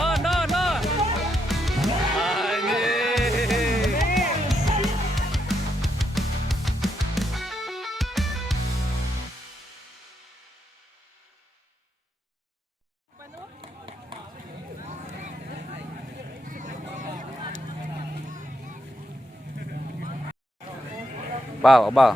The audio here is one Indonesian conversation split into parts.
Oh, no, no. Bal, bal.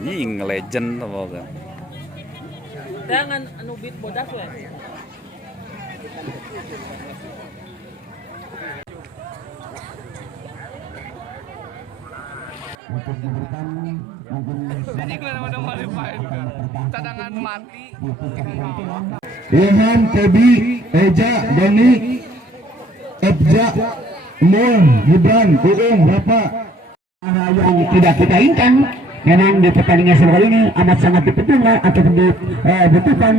Ini legend apa kan? Jangan anu beat bodas we. Untuk memberikan Ini gue udah modified cadangan mati. Ilham, Tebi, Eja, Dani, Ebja, Mul, Gibran, Uung, Bapak yang tidak kita inginkan. Memang di pertandingan kali ini amat sangat diperlukan atau dibutuhkan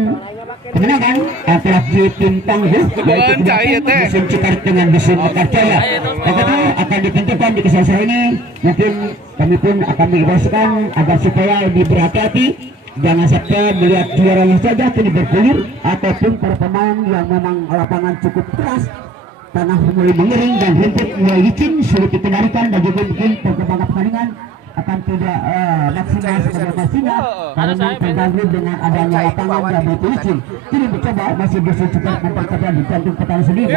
kemenangan antara tim tangguh yaitu Dusun Cikaret dengan Dusun Mekarjaya. Karena akan ditentukan di kesalahan ini, mungkin kami pun akan mengimbaukan agar supaya lebih berhati-hati, jangan sampai melihat juara saja kini bergulir ataupun para pemain yang memang lapangan cukup keras, tanah mulai mengering dan rumput mulai licin, sulit dikendalikan dan juga mungkin perkembangan pertandingan akan tidak maksimal sebagai pastinya karena terganggu dengan adanya lapangan yang begitu licin. Kini mencoba masih Dusun Cikaret memperketat di jantung pertahanan sendiri.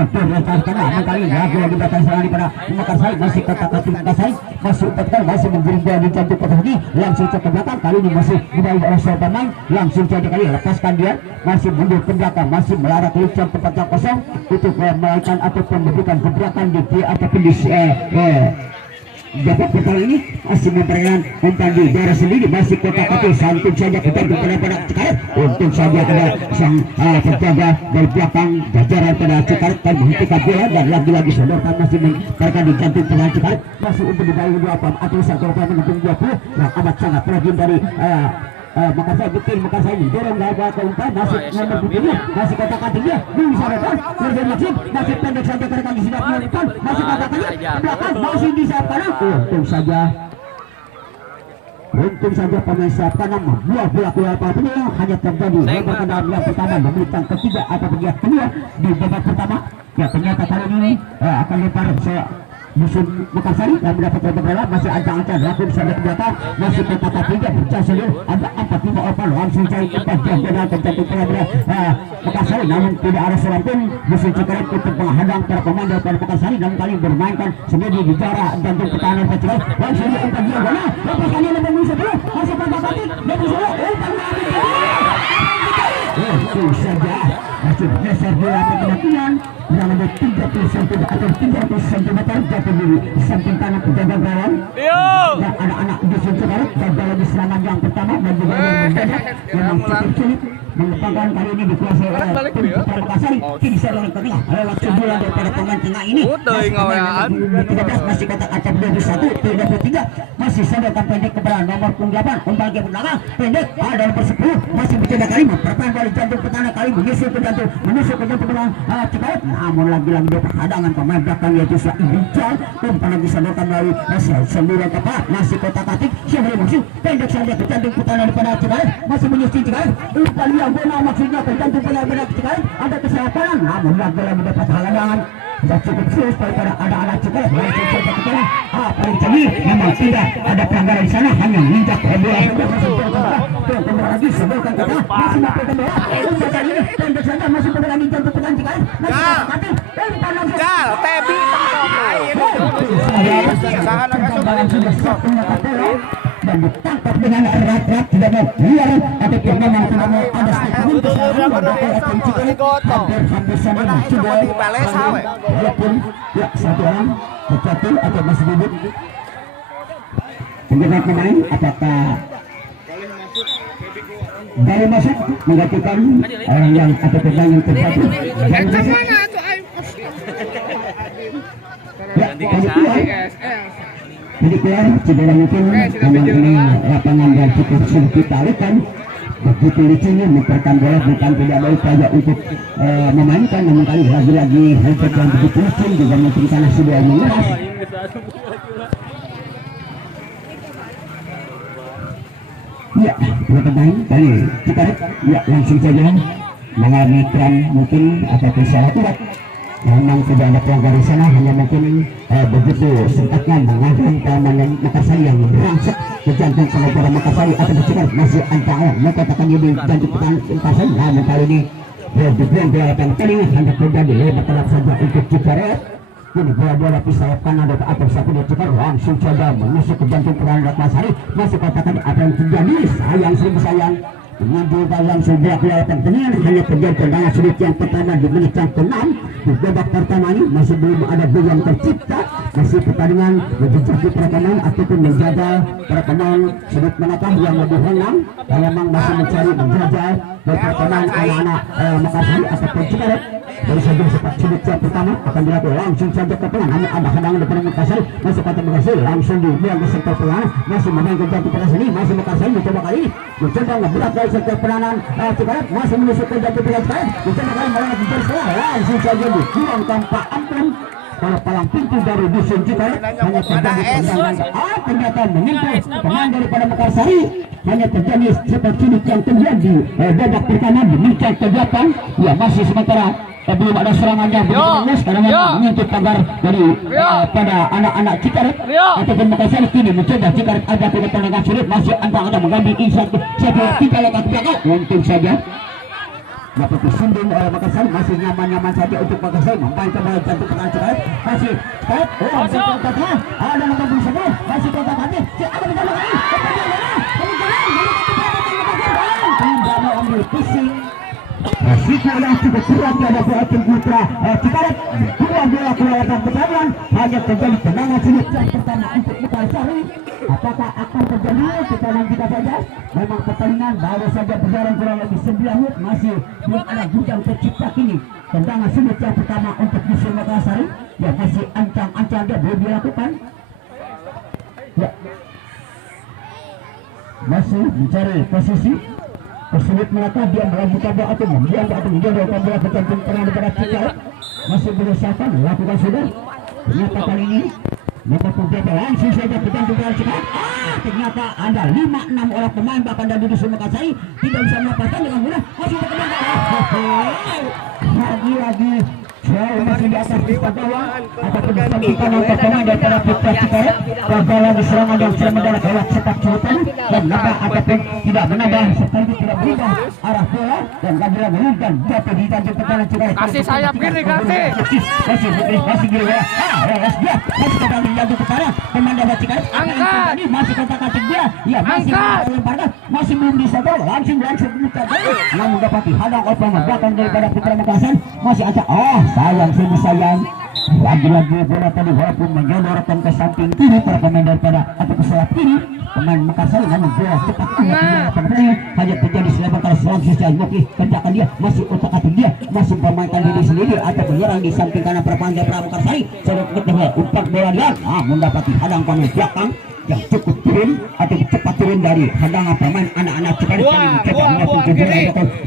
Untuk rencana tengah kali lagi datang serangan pada Makassar, masih kata-kata Makassar masih umpan masih menjerit di jantung pertahanan ini, langsung ke belakang. Kali ini masih dibawa oleh seorang pemain, langsung saja kali lepaskan dia, masih mundur ke belakang, masih melarat kelucuan tempat yang kosong untuk melakukan ataupun memberikan gebrakan di ataupun di Jabat pertama ini masih memberikan umpan di daerah sendiri, masih kotak-kotak santun saja kita pada Cikaret. Untung saja ada sang penjaga dari belakang jajaran pada Cikaret dan menghentikan bola dan lagi-lagi sodorkan masih memberikan di jantung pada Cikaret, masih untuk dibawa 28 atau 1 mendukung 20 yang amat sangat rajin dari Makassar. Betul Makassar ini dorong gak ke umpan, masih nomor 7 masih kotak-kotak dia bisa datang kerja maksud masih pendek saja karena di sini umpan masih kotak-kotak belakang masih bisa kanan. Untung saja pemain sayap kanan membuat bola apapun yang hanya terjadi dalam yang pertama dan menit ketiga atau yang kedua di babak pertama. Ya ternyata kali ini akan lempar Dusun Mekarsari yang mendapat contoh bola, masih ancang-ancang laku bisa ke belakang, masih kotak tiga pecah seluruh ada 4-5 oval langsung cari tempat dan terjatuh bola Mekarsari, namun tidak ada seorang pun Dusun Cikaret untuk menghadang para pemain daripada Mekarsari dan kali bermainkan sendiri di jarak jantung pertahanan Cikaret. Langsung diangkat dia bola, lepaskan dia lebih bisa dulu, masih kotak-kotak dan bisa umpan itu saja masih geser bola ke kematian yang ada 30 cm atau 30 cm jatuh di samping kanan penjaga gawang dan anak-anak Dusun Cikaret gagal di serangan yang pertama dan juga mendadak memang cukup sulit melupakan kali ini dikuasai oleh tim Makassar. Kini serang tengah lewat sebulan daripada pemain tengah ini masih kotak acap 21 masih sodorkan pendek kepada nomor 8 umpan ke belakang pendek ada nomor 10 masih mencoba kali mempertahankan kali jantung pertahanan kali menyusul ke jantung belakang Cikaret, namun lagi-lagi dia perhadangan pemain belakang yaitu Ibical umpan lagi sodorkan melalui sembilan tepat masih kotak-atik siapa maksud pendek saja ke jantung pertahanan daripada Cikaret, masih menyusul Cikaret umpan yang benar maksudnya ke jantung benar-benar Cikaret ada kesalahan, namun lagi-lagi dapat halangan dan cukup serius daripada anak-anak Cikaret langsung coba ke tengah paling canggih memang tidak ada pelanggaran di sana, hanya menginjak bola saja masih kembali lagi sebelkan ke tengah masih melakukan bola umpan kali ini pendek saja masih berani jantung pertahanan Cikaret masih umpan langsung Tebi dan ditangkap dengan erat-erat tidak mau liar ataupun memang tidak mau ada hampir sama mencoba walaupun ya satu orang terjatuh atau masih duduk. Penjaga pemain apakah baru masuk menggantikan orang yang atau pemain yang terjatuh baru masuk. Ya, jadi keluar cedera mungkin memang ini lapangan dan cukup sulit kita lihat. Begitu lucunya memutarkan bola bukan tidak ada upaya untuk memainkan, namun kali lagi-lagi hebat yang begitu lucu juga mungkin karena sudah mengeras. Ya, dua pemain kali kita ya langsung saja mengalami tren mungkin ataupun salah tidak. Memang tidak ada pelanggar di sana, hanya mungkin begitu sempatnya mengadang keamanan Makassari yang berangsek ke jantung pengacara Makassari atau bercekar masih antara mereka akan jadi jantung Makassari. Namun kali ini dibuang belakang telinga hanya terjadi lebar telak saja untuk Cikaret. Ini bola lapis sayap kanan dari atas satu dari Cikaret langsung saja menusuk ke jantung pengacara Makassari. Masih katakan apa yang terjadi, sayang seribu sayang. Mengambil dalam sebuah kelihatan teningan hanya terjadi tendangan sudut yang pertama di menit yang ke-6 di babak pertama ini masih belum ada gol yang tercipta, masih pertandingan menjejaki para pemain ataupun menjaga para pemain sudut manakah yang lebih henang memang masih mencari menjaga dari pemain anak-anak Makassari ataupun Cikaret. Baru saja sepak sudut yang pertama akan dilakukan langsung saja ke tengah, namun ada hadangan daripada Makassari masih kata Makassari langsung dibuang ke sektor tengah, masih memainkan jantung pada sini, masih Makassari mencoba kali ini mencoba ngeberat dari sektor peranan Cikaret, masih menusuk ke jantung pada Cikaret, mencoba kali melawan jejak setelah langsung saja dibuang tanpa ampun pada palang pintu dari dusun Cikaret. Hanya terjadi tendangan ternyata menyentuh pemain daripada Makassari, hanya terjadi sepak sudut yang terjadi babak pertama di menit ke-8. Ya masih sementara belum ada serangan yang begitu bagus karena menyentuh pagar dari pada anak-anak Cikaret ataupun Makassari. Kini mencoba Cikaret ada tendangan sulit, masih antang-antang mengambil insert satu tiga langkah ke belakang. Untung saja dapat disundung Makassari, masih nyaman-nyaman saja untuk Makassari memainkan bola jantung pertahanan Cikaret. Masih Cikaret masih kontak ada nomor 21 masih kontak hati ada di dalam kali tidak mau ambil pusing. Risiko yang cukup kuat pada Buatin Putra Cikaret, dua bola kelewatan pertandingan, hanya terjadi tendangan sulit yang pertama untuk Makassari. Apakah akan terjadi? Kita nantikan saja. Memang pertandingan baru saja berjalan kurang lebih 9 menit, masih belum ada hujan tercipta. Kini tendangan sulit yang pertama untuk musuh Makassari, ya masih ancang-ancang dia belum dilakukan. Ya, masih mencari posisi. Kesulit mereka dia melanjutkan bola atau membuang atau menjauhkan bola ke jantung tengah daripada Cikaret, masih berusaha melakukan sudah. Ternyata kali ini mereka terjadi langsung saja ke jantung tengah Cikaret. Ternyata ada 5-6 orang pemain bahkan dari dusun Makassari tidak bisa melepaskan dengan mudah. Masih berkembang lagi-lagi jauh masih di atas pista gawang ataupun disampaikan untuk pemain daripada Putra Cikaret. Gagal lagi serangan yang sudah mendarat lewat sepak curutan dan nambah ataupun tidak menambah sekali tidak berubah arah bola dan lagi-lagi dan jatuh di jantung pertahanan Cikaret. Kasih sayap kiri, kasih. Masih gini ya. Dia masih kembali di jantung pertahanan pemain dari Cikaret. Angkat. Masih kontak-kontak dia. Ya masih melemparkan, masih belum disadar langsung buka. Namun dapati hadang opang belakang daripada Putra Makassar masih ada. Sayang sini sayang. Lagi-lagi bola tadi walaupun menyodorkan ke samping kiri para pemain daripada atau ke sebelah kiri pemain Makassar, namun bola cepat hanya terjadi selebar kali selang sisa Yoki kerjakan dia masih otak-atik dia masih memainkan diri sendiri atau menyerang di samping kanan para pemain daripada Makassar. Sudah umpak bola dia mendapati hadang pemain belakang yang cukup turun atau cepat turun dari hadangan pemain anak-anak Cikaret ini mencoba melakukan bola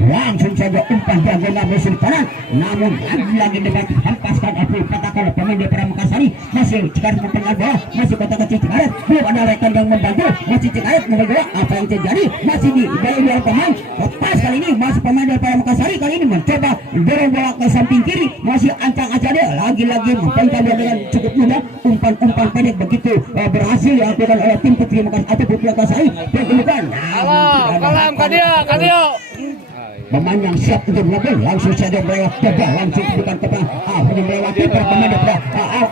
langsung saja umpan diagonal musuh kanan, namun lagi-lagi dengan hempaskan atau katakan pemain daripada Makassari. Masih Cikaret mempengaruhi bola, masih kota-kota Cikaret belum ada rekan yang membantu, masih Cikaret membantu. Apa yang terjadi masih di dalam pemain lepas kali ini masih pemain daripada Makassari kali ini mencoba dorong bola ke samping kiri, masih ancang-ancang dia lagi-lagi mempengaruhi bola dengan cukup mudah. Umpan-umpan pendek begitu berhasil dilakukan oleh tim Putri Makassari atau Putri Makassari yang kemudian kalam kadio pemain yang siap untuk mengambil langsung saja melewati gagal langsung bukan tebang melewati para pemain daripada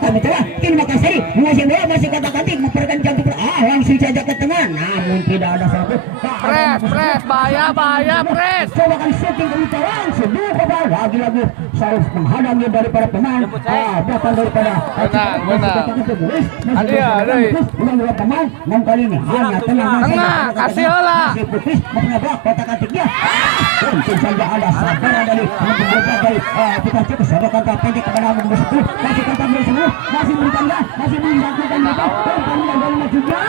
mencoba tim Makassari menguasai bola masih kata-kata memperkan jantung langsung saja ke tengah, namun tidak ada satu Pres, bahaya, pres. Coba kan shooting ke kawan, sebuah bal lagi-lagi Sarif menghalangi daripada pemain. Datang daripada. Benar. Ulang pemain, 6 kali ini hanya Tengah, kasih olah. Masih putih, menabrak kotak katik dia. Untung saja ada sabar dari kita cek keserokan pendek kepada nomor 10. Masih kata nomor 10, masih berikan dah, masih melakukan mereka. Umpan dari maju dia.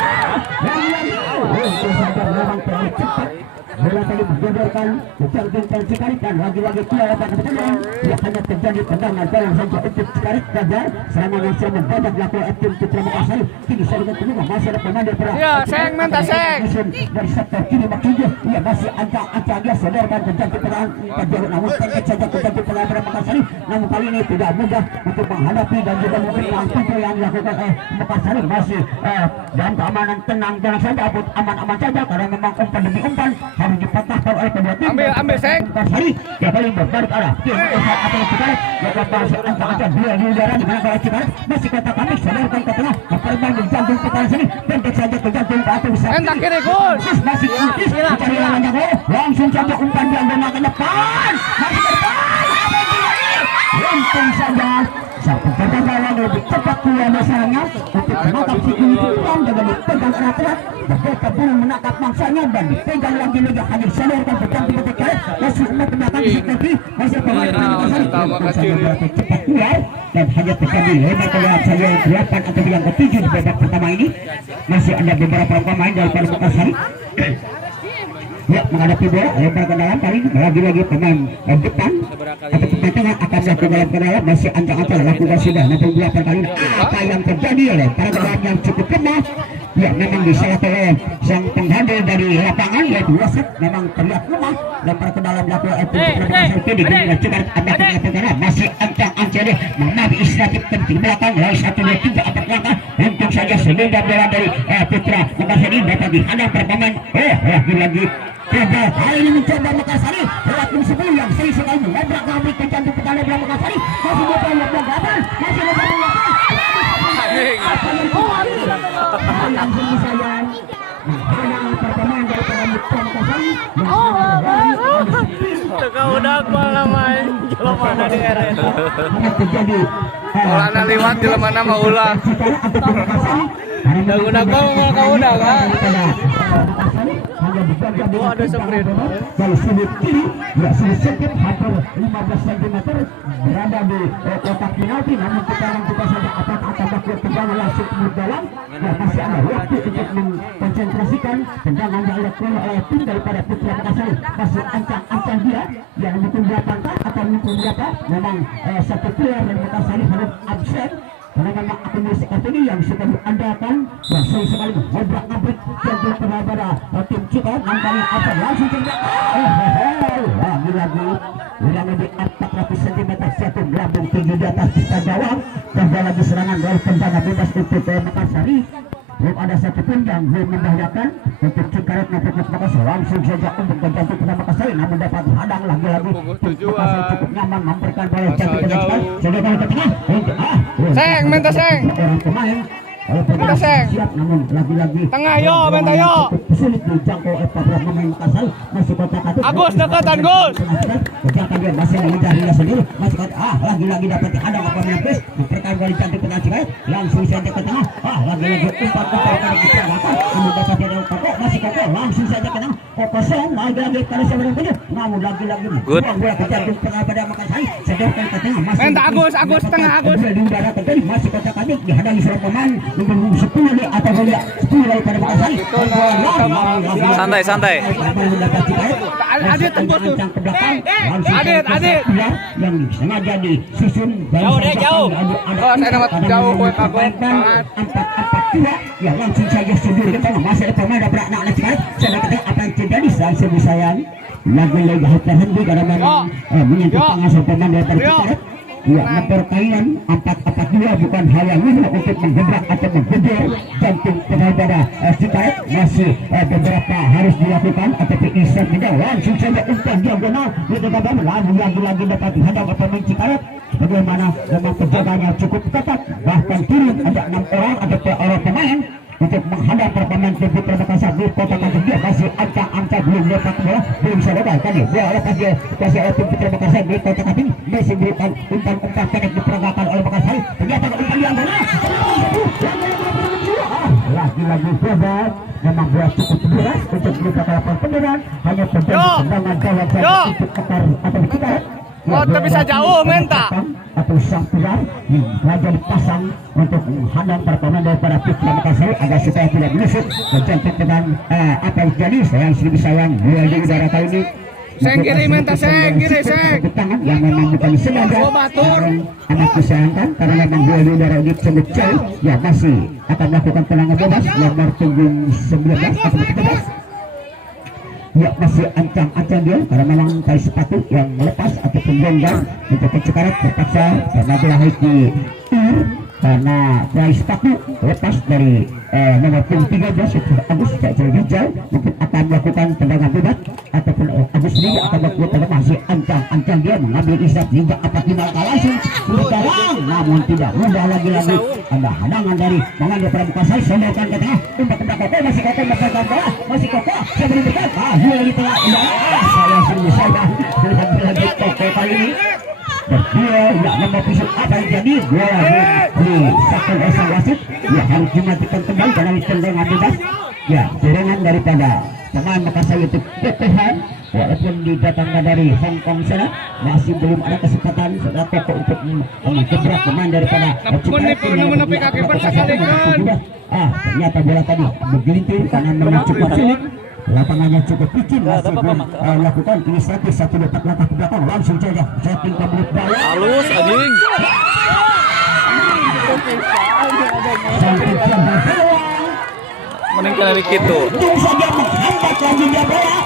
Lagi-lagi. Untung saja memang terlalu cepat. Bola tadi digedarkan, dijangkaukan Cikarik dan lagi-lagi keluar dari pertandingan. Ia hanya terjadi tendangan dalam saja untuk Cikarik gagal. Serangan yang sudah mendadak dilakukan tim Putra Makassar. Kini saya kedua masih ada pemain daripada. Ya, seng minta seng. Dari sektor kiri Makijo, ia masih ancang-ancang dia sodorkan ke jantung perang. Kejauh namun pendek saja ke jantung perang daripada Makassar. Namun kali ini tidak mudah untuk menghadapi dan juga mungkin langkah yang dilakukan Makassar masih dalam keamanan tenang saja, aman-aman saja karena memang umpan demi umpan harus dipatahkan oleh kedua tim. Ambil seng. Hari dia paling berbalik arah. Dia mengusap atau Cikarik. Dia masih ancang-ancang dia di udara di mana kalau Cikarik masih kota kami sodorkan ke tengah. Memperban di jantung pertahanan sini. Pendek saja ke jantung ke atas. Entah kiri gol. Masih kritis. Mencari lawannya gol. Langsung saja umpan dia ke depan. Masih ke depan. Untung saja satu kegagalan lebih cepat keluar masalahnya untuk menangkap si Untung dengan dipegang erat-erat. Berbeda burung menangkap mangsanya dan dipegang lagi hanya disalurkan ke jantung Cikarik. Masih umur ke belakang di seperti masih pemain Makassar. Cepat keluar dan hanya terjadi lebar keluar saja 8 atau yang ke-7 di babak pertama ini. Masih ada beberapa pemain daripada Makassar. Ya, menghadapi bola lebar ke dalam paling lagi-lagi pemain depan atau pemain tengah akan melakukan ke dalam masih ancang-ancang lakukan sudah 68 kali. Apa yang terjadi oleh para pemain yang cukup lemah? Ya, memang disalahkan oleh sang penghandle dari lapangan yaitu Wasit memang terlihat lemah lebar ke dalam lakukan itu dengan Cikarik ada tengah masih ancang-ancang deh mengambil inisiatif penting belakang lalu 1 2 3 4 langkah untung saja sebentar bola dari Putra Makassar ini dapat dihadang para pemain. Lagi-lagi gagal kali ini mencoba Makassar lewat tim 10 yang sering sekali menabrak ke jantung pertahanan bola Makassar masih dia yang gagal masih lebar langsung disayang pertemanan daripada Putra Makassar Teka udah gua main kalau mana di area itu. terjadi Bolana liwat di mana mau ulah. Udah gua mau kau udah kan. Ada sprint dari sudut kiri ya sudut sedikit hampir 15 cm berada di kotak penalti namun kita saja akan bakal tendangan langsung ke dalam ya masih ada waktu untuk mengkonsentrasikan tendangan yang dilakukan oleh tim daripada Putra Makassar masih ancang-ancang dia yang mungkin berapa atau mungkin berapa memang satu player dari Makassar harus absen karena memang akumulasi kartu ini yang suka diandalkan yang sering sekali ngobrak-ngabrik jantung kepada tim kita nampaknya absen langsung tembak lagi-lagi udah lebih 400 cm satu melambung tinggi di atas pista gawang dan lagi serangan dari tendangan bebas untuk Makassar. Belum ada satupun yang belum membahayakan untuk Cikarik maupun Makassar langsung saja untuk jantung pada Makassar namun dapat hadang lagi-lagi Makassar cukup nyaman memberikan bola jantung ke depan jadi kalau ke tengah Seng, minta seng. orang pemain Minta seng. siap namun lagi-lagi Tengah yo, minta yo. sulit dijangkau oleh para pemain Makassar masih kotak-katik Agus dekatan Gus. Kejakan dia masih mengejar dia sendiri masih kotak lagi-lagi dapat hadang apa menepis memberikan bola jantung ke Cikarik langsung saja ke tengah lagi-lagi umpan dari kita namun dapat dia dari kotak masih kotak langsung saja ke tengah kosong lagi-lagi pada seberang tujuh namun lagi-lagi buang bola ke jantung pada Makassar sedangkan ke tengah masih Minta Agus tengah Agus. di udara terjadi masih kotak-katik dihadapi seorang pemain dengan 10 di atas bola 10 daripada Makassar Santai. Adit tembus tuh. Adit. yang sengaja disusun Jauh. Oh, saya dapat jauh buat aku. 4-4-2 ya langsung saja sendiri ke tengah masih ada pemain dabrak anak Cikarik saya kata apa yang terjadi sayang lagi-lagi terhenti karena memang menyentuh tangan seorang pemain daripada Cikarik. Ya, memperkainan 4-4-2 bukan hal yang mudah untuk menggebrak atau menggejar jantung kepada Cikarik masih beberapa harus dilakukan tetapi insert tidak langsung saja umpan diagonal di depan lagi-lagi dapat dihadang oleh pemain Cikarik bagaimana memang penjaganya cukup ketat bahkan turun ada 6 orang ada orang pemain untuk menghadap pertandingan Putra Makassar di kota Tanjung. Dia masih ancang-ancang belum dapat bola, belum bisa dapat tadi bola lepas dia kuasa oleh Putra Makassar di kota Tanjung, masih berikan umpan-umpan pendek diperagakan oleh Makassar. Ternyata umpan yang bola lagi-lagi gagal. Memang buat cukup berat untuk mereka lapangan pendengar, hanya tendangan gawang untuk akar atau tidak. Oh, tak bisa jauh minta Atau sang pilar yang raja dipasang untuk menghadang pertandingan daripada Putra Makassar agar supaya tidak menusuk terjangkit dengan apa yang terjadi. Sayang luar di udara kali ini. Seng kiri minta seng kiri seng. Yang memang bukan sengaja. Amat disayangkan karena memang dua di udara ini sangat jauh. Ya masih akan melakukan tendangan bebas nomor punggung 19 atau 13. Ya masih ancang-ancang dia karena memang tali sepatu yang lepas ataupun longgar untuk Cikaret terpaksa karena bola di karena tali sepatu lepas dari nomor punggung 13 Agus tidak jauh hijau mungkin akan melakukan tendangan bebas ataupun Agus sendiri akan melakukan masih ancang-ancang dia mengambil isap hingga akan dimalkan langsung berjalan namun tidak mudah lagi-lagi ada hadangan dari mengambil Pramuka Sai sondokan ke tengah umpan ke belakang masih kokoh mempegang bola masih kokoh sebelum bergerak lagi tengah saya sendiri saya melihat lagi kokoh kali ini berdua ya nomor pisau apa yang jadi bola di sakul esang wasit ya harus dimatikan kembali karena tendangan bebas ya serangan daripada pemain Makassar itu kekuatan walaupun didatangkan dari Hong Kong sana masih belum ada kesempatan saudara Koko untuk mengebrak pemain daripada ternyata bola tadi bergelintir karena memang cukup sulit lapangannya cukup licin masih belum lakukan inisiatif 1-2 langkah ke belakang langsung saja setting ke belut bawah halus anjing mending kali gitu untung saja menghambat lagi dia bola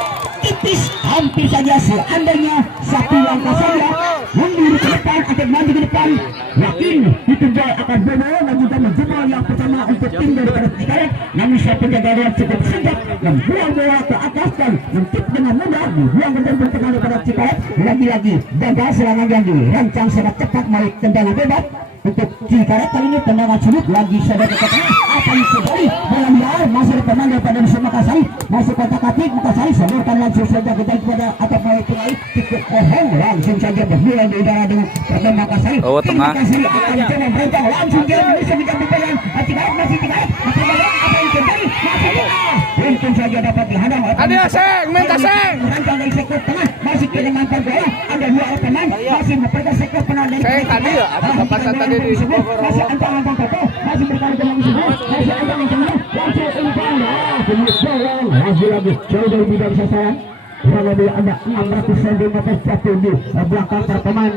tipis hampir saja seandainya satu langkah saja mundur ke depan atau maju ke depan yakin itu bola akan benar dan juga menjebol yang pertama untuk tim daripada Cikaret namun satu penjagaan cukup sigap membuang bola ke atas dan mencip dengan mudah dibuang ke dalam tengah daripada Cikaret lagi-lagi gagal serangan yang dirancang sangat cepat melalui tendangan bebas untuk Cikaret kali ini tendangan sulit lagi saja ke tengah akan kembali bola liar masih pemain daripada Nusa Makassar masih kotak-katik Makassar salurkan langsung saja kepada atau melalui tengah titik kohong langsung saja berbola di udara dengan Nusa Makassar tengah akan coba berentang langsung dia bisa mencapai pelan Cikaret masih Cikaret masih bola apa yang terjadi masih untung saja dapat dihadang ada seng minta seng merancang dari sektor tengah masih kena mantan bola ada dua pemain masih memperkuat sektor penal dari seng tadi ya ada tempat tadi di masih ancang-ancang Koko masih berkali dengan Ibu masih ancang-ancang langsung umpan lagi-lagi jauh dari bidang sasaran kurang lebih ada 600 cm jatuh di belakang para pemain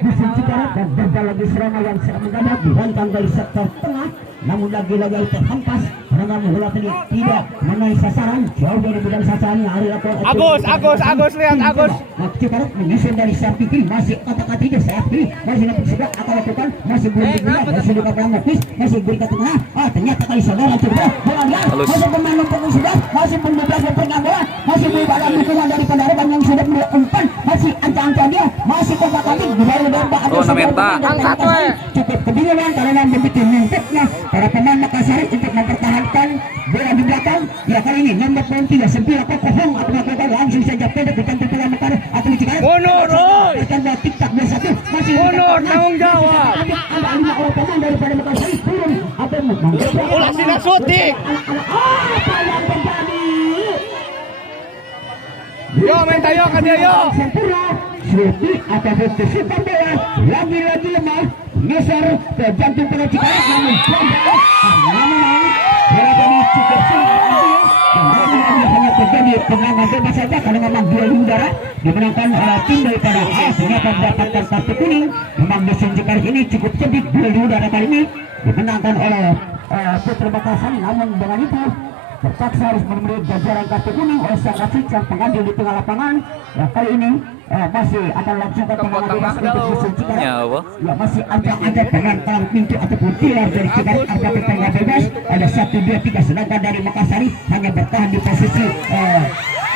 di Cikaret dan gagal lagi serangan yang sangat mendadak dirancang dari sektor tengah namun lagi-lagi terhempas karena bola tadi tidak mengenai sasaran jauh dari bidang sasaran yang hari Agus lihat Agus Cikaret menyusun dari samping kiri masih kata-kata sayap kiri masih nampak sudah akan lakukan masih belum digunakan masih luka pelang nafis masih berikan tengah ternyata kali saudara coba bola liar masih pemain nomor 11 masih belum mempegang bola masih berada dukungan dari pendarat yang sudah umpan masih ancang-ancang dia masih kata-kata baru domba oh namenta cukup kebingungan karena begitu nyempitnya para pemain Makassar untuk mempertahankan bola di belakang ya kali ini nomor 3 sempil apa kohong atau melakukan langsung saja pendek bukan pukulan Mekar atau Cikaret mundur tiktak 21 masih mundur tanggung jawab ada 5 orang pemain daripada Makassar turun atau ulah sini syuting apa yang terjadi yo minta yo kan dia yo sempurna Suti ataupun kesimpan bola lagi-lagi lemah geser ke jantung pada Cikaret namun bola tadi cukup sulit hanya terjadi tendangan bebas saja karena memang dua di udara dimenangkan oleh tim daripada ternyata mendapatkan kartu kuning memang musim Cikaret ini cukup sedikit dua di udara kali ini dimenangkan oleh Putra Makassar namun dengan itu terpaksa harus memberi jajaran kartu kuning oleh sang wasit yang pengadil di tengah lapangan ya kali ini masih akan langsung ke tengah bebas untuk musim Cikaret ya masih ada penantang pintu ataupun pilar dari Cikaret ada tengah bebas ada 1, 2, 3 sedangkan dari Makassar hanya bertahan di posisi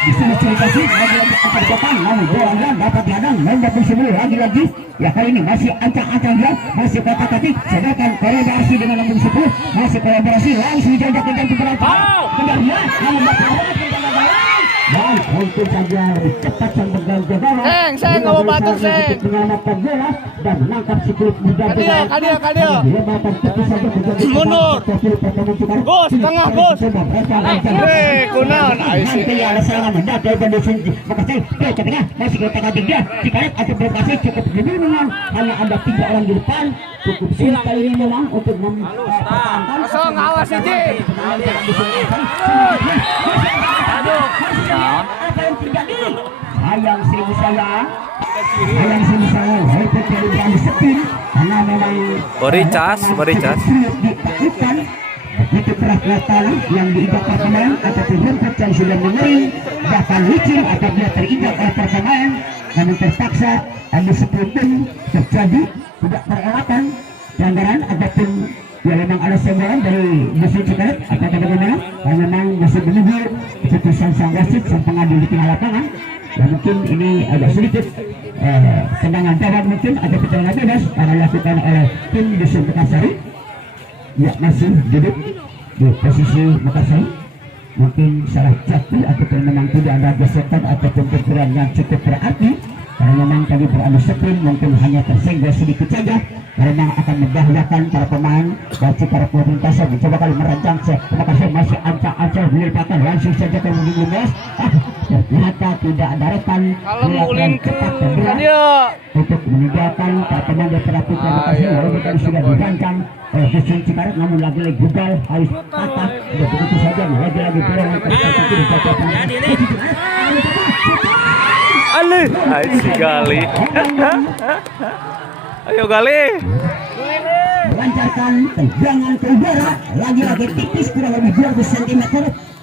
Diserifikasi lagi-lagi angkat depan, namun bola dapat dihadang, nomor 10 lagi-lagi. Ya kali ini masih ancang-ancang dia, masih kotak-katik, sedangkan kolaborasi dengan nomor 10 masih kolaborasi langsung dijajak ke jantung penalti. Benar dia, namun dapat dan untuk saja lebih cepat sang berganda gawang. Seng, nggak mau batuk, Seng. Menyelamatkan bola dan menangkap si klub muda. Kadia. Mundur. Gus, tengah, Gus. Kunaon, nanti ada serangan mendadak dari Bandung Makassar. Dia ke tengah, masih ke tengah dia. Dikaret atau berkasi cukup memang hanya ada 3 orang di depan. Cukup sulit kali ini memang untuk mempertahankan. Kosong, awas Siji. Apa yang terjadi? Sayang seribu sayang. Walaupun tidak berani sepin karena memang Boricas. ditaklukkan. Begitu keras tanah yang diinjak pemain ataupun rumput yang sudah mengering, bahkan licin atau dia terinjak oleh pemain, namun terpaksa ada 10 pun terjadi tidak terelakkan pelanggaran ataupun ya memang ada semboyan dari musuh Cikaret atau bagaimana, karena memang masih menunggu keputusan sang wasit sang pengadil di tengah lapangan. Ya mungkin ini agak sedikit tendangan tawar mungkin atau pertandingan bebas akan dilakukan oleh tim Dusun Makassari. Ya masih duduk di posisi Makassari, mungkin salah jatuh ataupun memang tidak ada gesekan ataupun benturan yang cukup berarti, karena memang tadi beradu sprint mungkin hanya tersenggol sedikit saja, karena memang akan membahayakan para pemain bagi para pelintasan. Mencoba kali merancang Makassar masih ancang-ancang dilepaskan langsung saja ke ujung luas. Ternyata tidak ada rekan untuk meninggalkan para pemain dari Putra Makassar. Walaupun tadi sudah dirancang Dusun Cikaret, namun lagi-lagi gagal harus patah. Begitu saja lagi-lagi belum Alih, si Gali. Ayo Gali. Melancarkan tendangan ke udara, lagi-lagi tipis kurang lebih 12 cm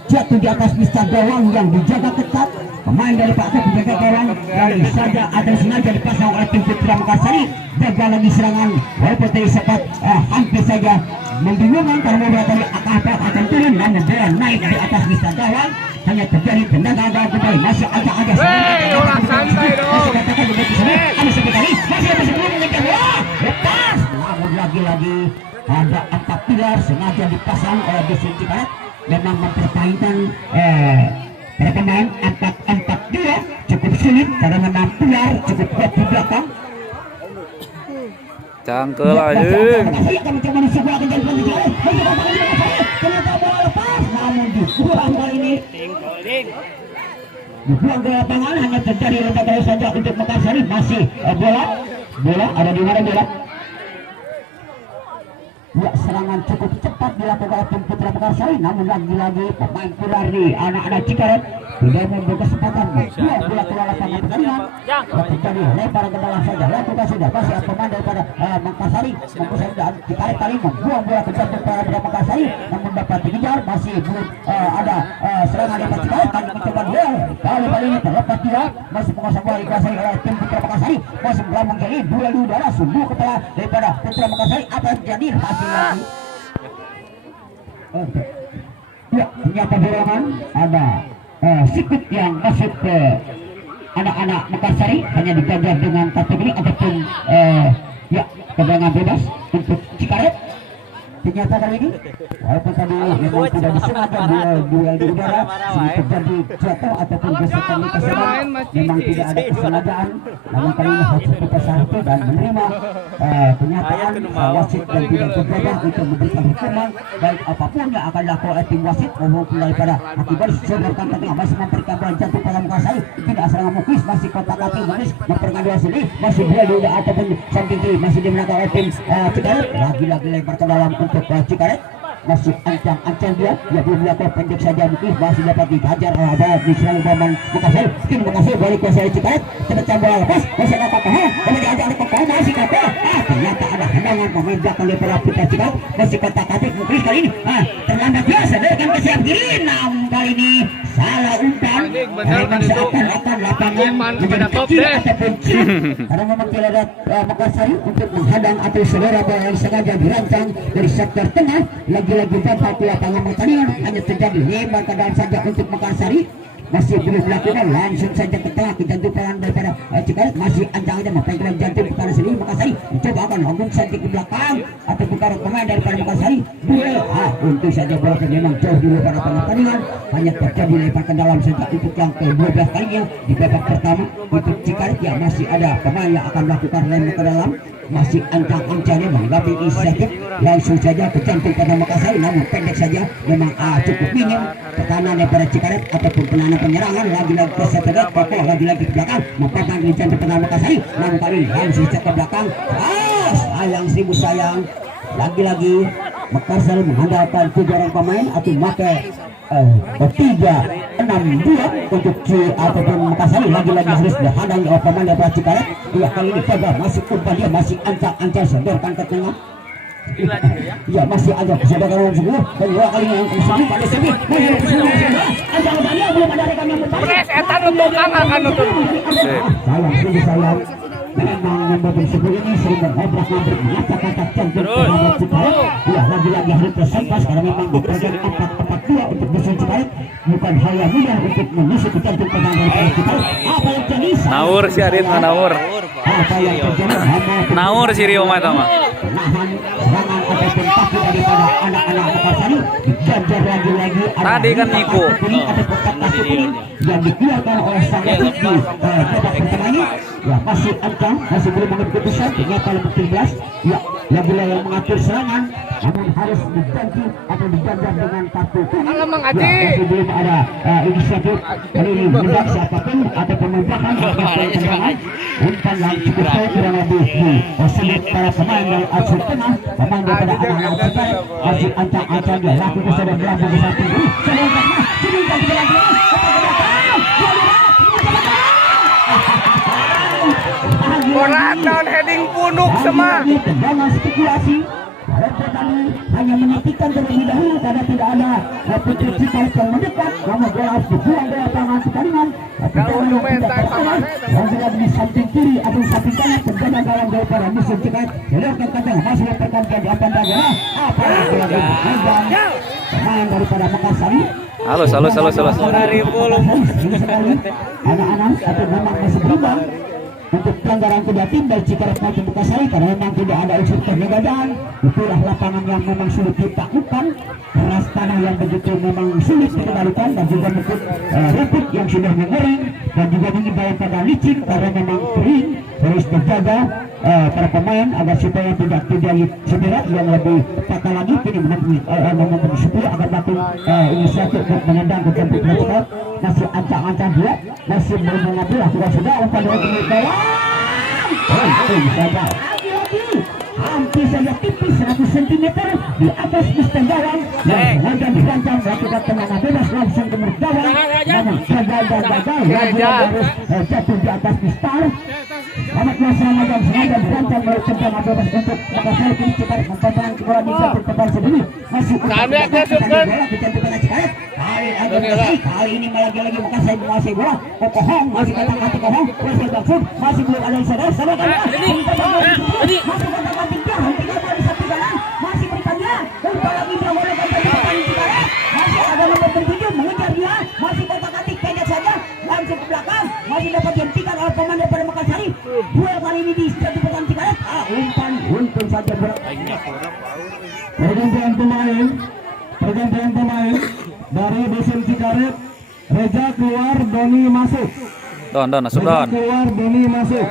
jatuh di atas mistar gawang yang dijaga ketat. Pemain dari Pak Akap menjaga gawang kali saja ada sengaja dipasang oleh tim Putra Makassari. Gagal lagi serangan, walaupun tadi sempat hampir saja membingungkan karena bola tadi akan turun, namun bola naik di atas mistar gawang. Hanya terjadi tendangan gawang kembali, masih ada santai dong. Ada sekali, masih mengejar bola, lepas. Namun lagi-lagi ada 4 pilar sengaja dipasang oleh Dusun Cikaret, memang mempertahankan para pemain 4-4-2 cukup sulit karena memang pilar cukup kuat di belakang. Cangkel anjing. Akan mencoba disebelah ke jalan Cikaret, ternyata bola lepas, namun dibuang kali ini. Dibuang ke lapangan, hanya terjadi letak saja untuk Makassari. Masih bola ada di mana bola? Ya, serangan cukup cepat dilakukan oleh tim Putra Makassari, namun lagi-lagi pemain pilar di anak-anak Cikaret tidak memberi kesempatan membuang bola keluar lapangan pertandingan. Terjadi lebar ke dalam saja, lakukan sudah masih pemain daripada Makassari dan Cikaret kali membuang bola ke jantung para Makassari, namun dapat dikejar. Masih belum ada serangan dari Cikaret, kali mencoba dia kali ini terlepas dia, masih penguasaan bola dikuasai oleh tim Putra Makassari, masih melambung kiri bola di udara, sungguh kepala daripada Putra Makassari. Apa yang terjadi? Lagi. Ya, ternyata dorongan ada sikut yang masuk ke anak-anak Makassari, hanya digajar dengan kategori ataupun ya tendangan bebas untuk Cikaret. Ternyata kali ini walaupun tadi memang tidak disengaja duel di udara, terjadi jatuh ataupun gesekan di keseran, memang tidak ada kesengajaan, namun kali ini harus satu dan menerima kenyataan wasit dan tidak bergabah untuk memberikan hukuman baik apapun yang akan dilakukan oleh tim wasit maupun daripada akibat sebenarnya tengah masih memberikan bola jatuh pada Makassari, tidak serangan mukis, masih kotak-katik manis memperkenalkan sini, masih bola di udara ataupun samping kiri masih dimenangkan oleh tim Cikaret. Lagi-lagi lebar ke dalam untuk Cikaret, masih ancang-ancang dia belum melakukan pendek saja mungkin masih dapat dihajar oleh Abad di serangan pemain Makassar. Tim Makassar balik kuasai Cikaret, terpecah bola lepas, masih ada Kakak, boleh diajak oleh Kakak, masih Kakak. Ternyata ada hendangan pemain belakang daripada Putra Cikaret, masih kotak-katik mungkin kali ini terlambat biasa dengan kesiap kiri, namun kali ini salah umpan. Seakan-akan lapangan menjadi kecil ataupun kecil karena memang tidak ada Makassari untuk menghadang atau selera bola yang sengaja dirancang dari sektor tengah. Lagi-lagi dapat ke lapangan pertandingan, hanya terjadi lebar ke dalam saja untuk Makassari. masih belum dilakukan, langsung saja ke tengah kejantukan daripada Cikaret, masih ancang aja mempegang jantung kepada sendiri Makassari, mencoba akan langsung saja ke belakang atau putar pemain daripada Makassari, duel, untung saja bola memang jauh dulu pada pertandingan, hanya terjadi lepas ke dalam saja untuk yang ke-12 kalinya di babak pertama untuk Cikaret. Ya masih ada pemain yang akan melakukan lem ke dalam, masih ancang-ancangnya menghadapi inisiatif, langsung saja ke jantung pada Makassari, namun pendek saja, memang cukup minim tekanan daripada Cikaret ataupun penanganan penyerangan, lagi-lagi ke setelah kokoh, lagi-lagi ke belakang, mempegang di jantung pada Makassari, namun kali ini langsung saja ke belakang, sayang seribu sayang, lagi-lagi Makassar mengandalkan 7 orang pemain atau pakai 3-6-2 untuk ataupun Makassari, lagi-lagi harus dihadang oleh pemain daripada Cikaret. Dua kali ini coba masih umpan, dia masih ancang-ancang sodorkan ke tengah. Ya masih ada kesadaran orang sebelum dan dua kalinya yang kesini pada sini ancang-ancangnya belum ada rekan yang bertanya. Pres eta nutup akan nutup. Sayang memang nomor tersebut ini sering mengobrak-abrik kata-kata cantik terhadap Cikaret. Ya lagi-lagi harus tersempas karena memang dipegang 4-4-2 untuk musuh Cikaret, bukan hal yang mudah untuk mengusik cantik pertahanan daripada Cikaret. Apa yang jadi? Naur si Adit mah naur. Apa yang terjadi? Naur si Rio mah tama. Nahan serangan ataupun takut daripada anak-anak Makassari, dijajar lagi-lagi. Tadi kan Niko. Yang dikeluarkan oleh sang Rafiki babak pertama ini. Ya masih ancang, masih belum mengambil keputusan, ternyata lebih 13. Ya lagi-lagi yang mengatur serangan, namun harus diganti atau dijajar dengan kartu kuning. Masih belum ada inisiatif kali ini mendak siapapun ataupun membahas serangan. Umpan yang cukup baik kurang lebih sulit para pemain dari aksi tengah, pemain daripada anak-anak Cikaret, masih ancang-ancang dia lakukan sudah berlaku di satu. Sedangkan Bola down heading punuk semua. Tendangan spekulasi. Kali hanya menitikan terlebih dahulu karena tidak ada putri Cikaret yang mendekat, namun bola harus dibuang dari lapangan pertandingan. Kalau lumayan yang berada di samping kiri atau samping kanan terjaga gawang daripada musuh Cikaret. Lewatkan kantong masih pergantian di depan daerah. Apa yang terjadi? Pemain daripada Makassari. Halus. Anak-anak atau memang masih berimbang untuk pelanggaran kedua tim dari Cikaret maupun Makassari karena memang tidak ada unsur penyegadan. Itulah lapangan yang memang sulit ditaklukkan, keras tanah yang begitu memang sulit dikendalikan, dan juga mungkin rumput yang sudah mengering dan juga mengimbau pada licin karena memang kering. Harus terjaga para pemain agar supaya tidak terjadi cedera yang lebih fatal lagi. Kini nomor 10 akan melakukan inisiatif untuk menendang ke jantung Cikaret. Masih ancang-ancang dia, masih belum mengambil, sudah umpan dari bawah. Saja hampir saja tipis 100 cm di atas piston gawang, yang sengaja dirancang melakukan tendangan bebas langsung ke mulut gawang, namun gagal harus jatuh di atas piston. Anak Nasrani yang sengaja dirancang melakukan tendangan bebas untuk Makassari. Kini Cikaret mempertahankan bola di satu tempat sendiri, masih kecantikan Cikaret. Kali ini lagi-lagi Makassari menguasai bola. Kokohong masih kata-kata kokohong, masih belum ada yang sadar. Masih bertanya untuk lagi boleh masih ada nomor 7 mengejar dia, masih kotak-katik pendek saja langsung ke belakang, masih dapat dihentikan oleh pemain daripada Makassari. Dua kali ini di satu pertandingan Cikaret, umpan untung saja pergantian pemain dari musim Cikaret. Reza keluar, Doni masuk. Don masuk Don. Keluar, Doni masuk.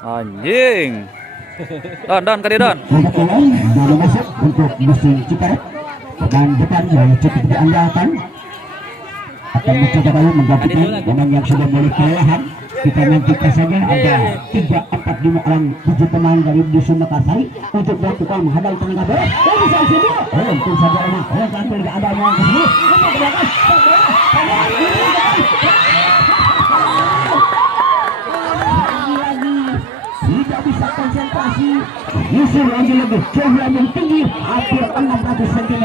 Anjing. Don ke dia Don. Doni masuk untuk musim Cikaret. Dan depan yang cukup diandalkan akan mencoba kali menggantikan pemain yang sudah mulai kelelahan. Kita nantikan saja ada 3, 4, 5 orang 7 pemain dari dusun Makassari untuk melakukan menghadang tenaga bola. Untung saja enak. Tapi tidak ada yang kesini. Tidak bisa konsentrasi. Yusuf lagi-lagi jauh yang tinggi, hampir 600 cm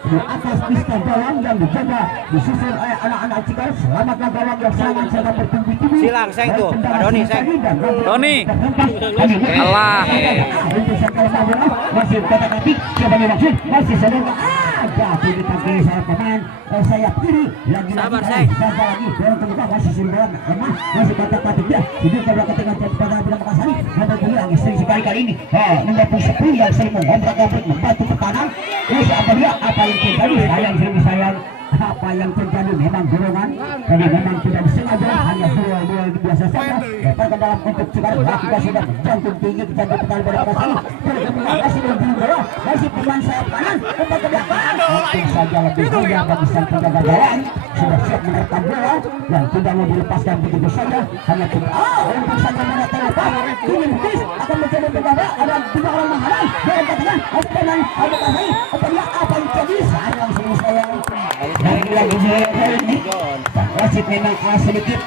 di atas piston gawang yang dijaga disusun oleh anak-anak Cikaret. Selamatlah gawang yang sangat bertubi-tubi. Silang seng tuh, Doni seng. Doni. Alah. Masih kata-kata siapa yang maksud? Masih sedang Jatuh di kaki saya pemain sayap kiri lagi Sabar, lagi Say. gagal lagi dorong ke depan masih simbolan lemah masih batak-batik dia hidup pada ketinggalan pada Bima Makassari nomor 2 yang sering sekali kali ini nomor 10 yang sering mengombrak-ombrik membantu pertahanan masih apa dia apa yang terjadi sayang apa yang terjadi memang dorongan jadi memang tidak disengaja hanya dua biasa saja dapat ke dalam untuk Cikarang lakukan sudah jantung tinggi jantung pertahanan pada Makassari kemudian masih belum bola masih pemain sayap kanan umpan ke belakang mungkin saja lebih mudah bagi sang penjaga gawang sudah siap menerkam bola yang tidak mau dilepaskan begitu saja hanya untuk saja menerkam lepas ini mungkin akan mencoba penjaga ada 3 orang menghalang bola ke tengah pemain Makassari apa yang terjadi sayang lagi kali ini wasit memang sedikit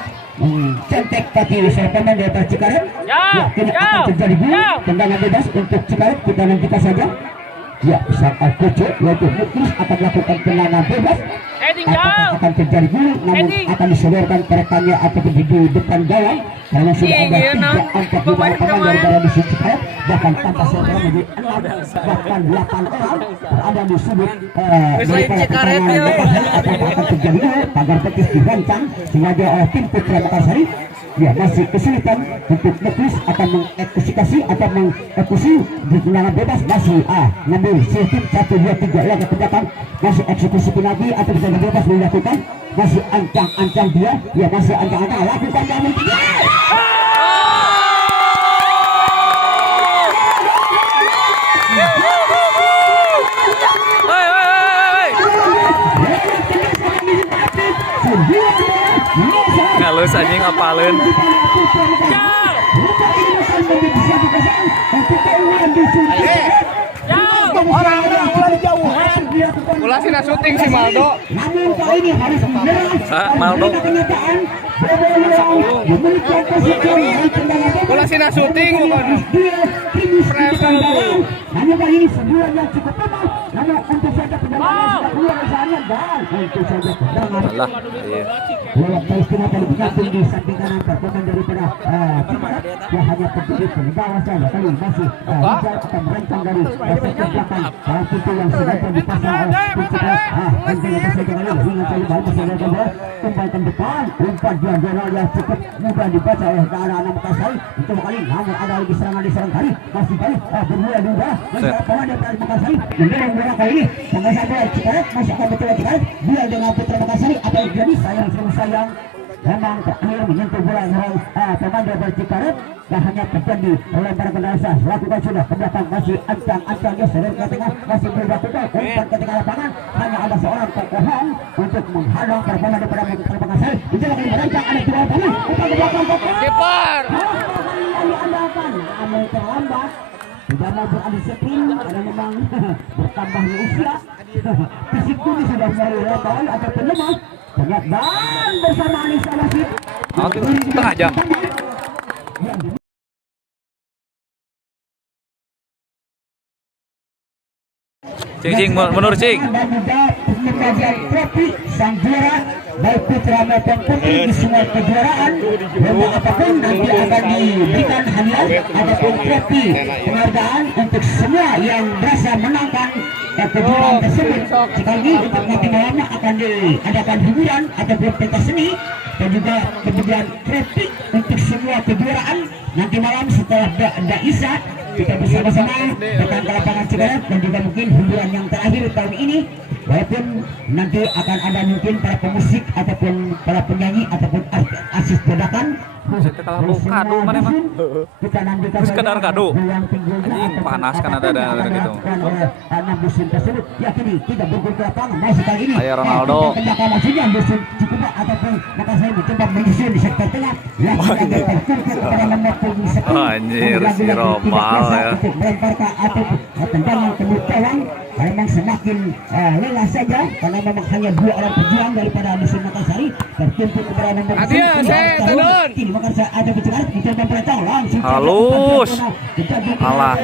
centek kaki usaha pemain dari Cikarang tidak akan terjadi gol tendangan bebas untuk Cikarang kita nantikan saja ya sang coach yaitu Muklis akan melakukan tendangan bebas apakah akan terjadi gol namun akan disodorkan ke rekannya ataupun di depan gawang karena sudah ada 3 angka di bawah pemain dari musuh Cikarang bahkan tanpa seorang menjadi 6 bahkan 8 orang berada di sudut apakah akan terjadi gol pagar petis dirancang sengaja oleh tim Putra Makassari ya masih kesulitan untuk Muklis akan mengeksekusi atau mengeksekusi di tendangan bebas masih ngambil sistem 1, 2, 3 langkah ke belakang masih eksekusi penalti atau tendangan bebas dilakukan masih ancang-ancang dia ya masih ancang-ancang lakukan namun tidak Ngalus anjing apalin. Orang jauhan. Ulah sih syuting si Maldo. Namun kali ini harus menyerang. Maldo. Ulah sih syuting bukan. Namun kali ini sebuah yang cukup lemah. Namun untuk saja pendangan sudah keluar usahanya dan untuk saja pendangan. Alah, iya. Bola istimewa paling bergantung di samping kanan performa daripada Cikarang yang hanya terjadi di bawah saja kali masih Rizal akan merancang dari sektor belakang pintu yang sengaja dipasang oleh Cikarang hingga saja kali ingat saja baru masih ada bola umpan ke depan umpan diagonal yang cukup mudah dibaca oleh anak-anak Makassari itu kali namun ada lagi serangan di serang kali masih kali bermula juga pemain dari Makassari mendorong bola kali ini pengasah bola Cikarang masih akan mencoba Cikarang dia dengan Putra Makassari apa yang jadi sayang memang terakhir menyentuh bola pemain dari Cikarang dan hanya terjadi lempar ke dasar lakukan sudah ke belakang masih ancang-ancangnya sering ke tengah masih berlakukan umpan ke tengah lapangan hanya ada seorang terkohong untuk menghalang performa daripada Putra Makassari itu lagi merancang ada 2 pemain umpan ke belakang Kepar. diandalkan namun terlambat tidak mau berdisiplin karena memang bertambahnya usia fisik ini sudah mulai lemah ataupun lemah terlihat dan bersama Anissa Wasit Tengah jam. Cing, menurut Cing. Dan juga pembagian trofi sang juara baik putra maupun putri di semua kejuaraan lomba apapun nanti akan diberikan hadiah ataupun trofi penghargaan untuk semua yang berhasil menangkan kejuaraan tersebut. Sekali lagi nanti malamnya akan diadakan hiburan ataupun pentas seni dan juga kemudian trofi untuk semua kejuaraan nanti malam setelah Daisa kita bersama-sama datang ke lapangan Cikarang dan juga mungkin hiburan yang terakhir tahun ini walaupun nanti akan ada mungkin para pemusik ataupun para penyanyi ataupun artis dadakan Kalau kado mana emang? kita nantikan Sekedar kado. Anjing panas kan ada gitu. enam musim tersebut ya kini tidak berguna ke lapangan masih kali ini Ayo Ronaldo. belakang maksudnya musim cukup ataupun maka saya mencoba menyusun di sektor tengah yang kepada nomor 10 Anjir, si Romal ya. untuk melempar ke atau tendangan ke gawang memang semakin lelah saja karena memang hanya 2 orang pejuang daripada musim Makassari tertumpuk kepada nomor 10 Adia, saya tadon. kini Makassari ada bicara mencoba perancang langsung Halus. Alah.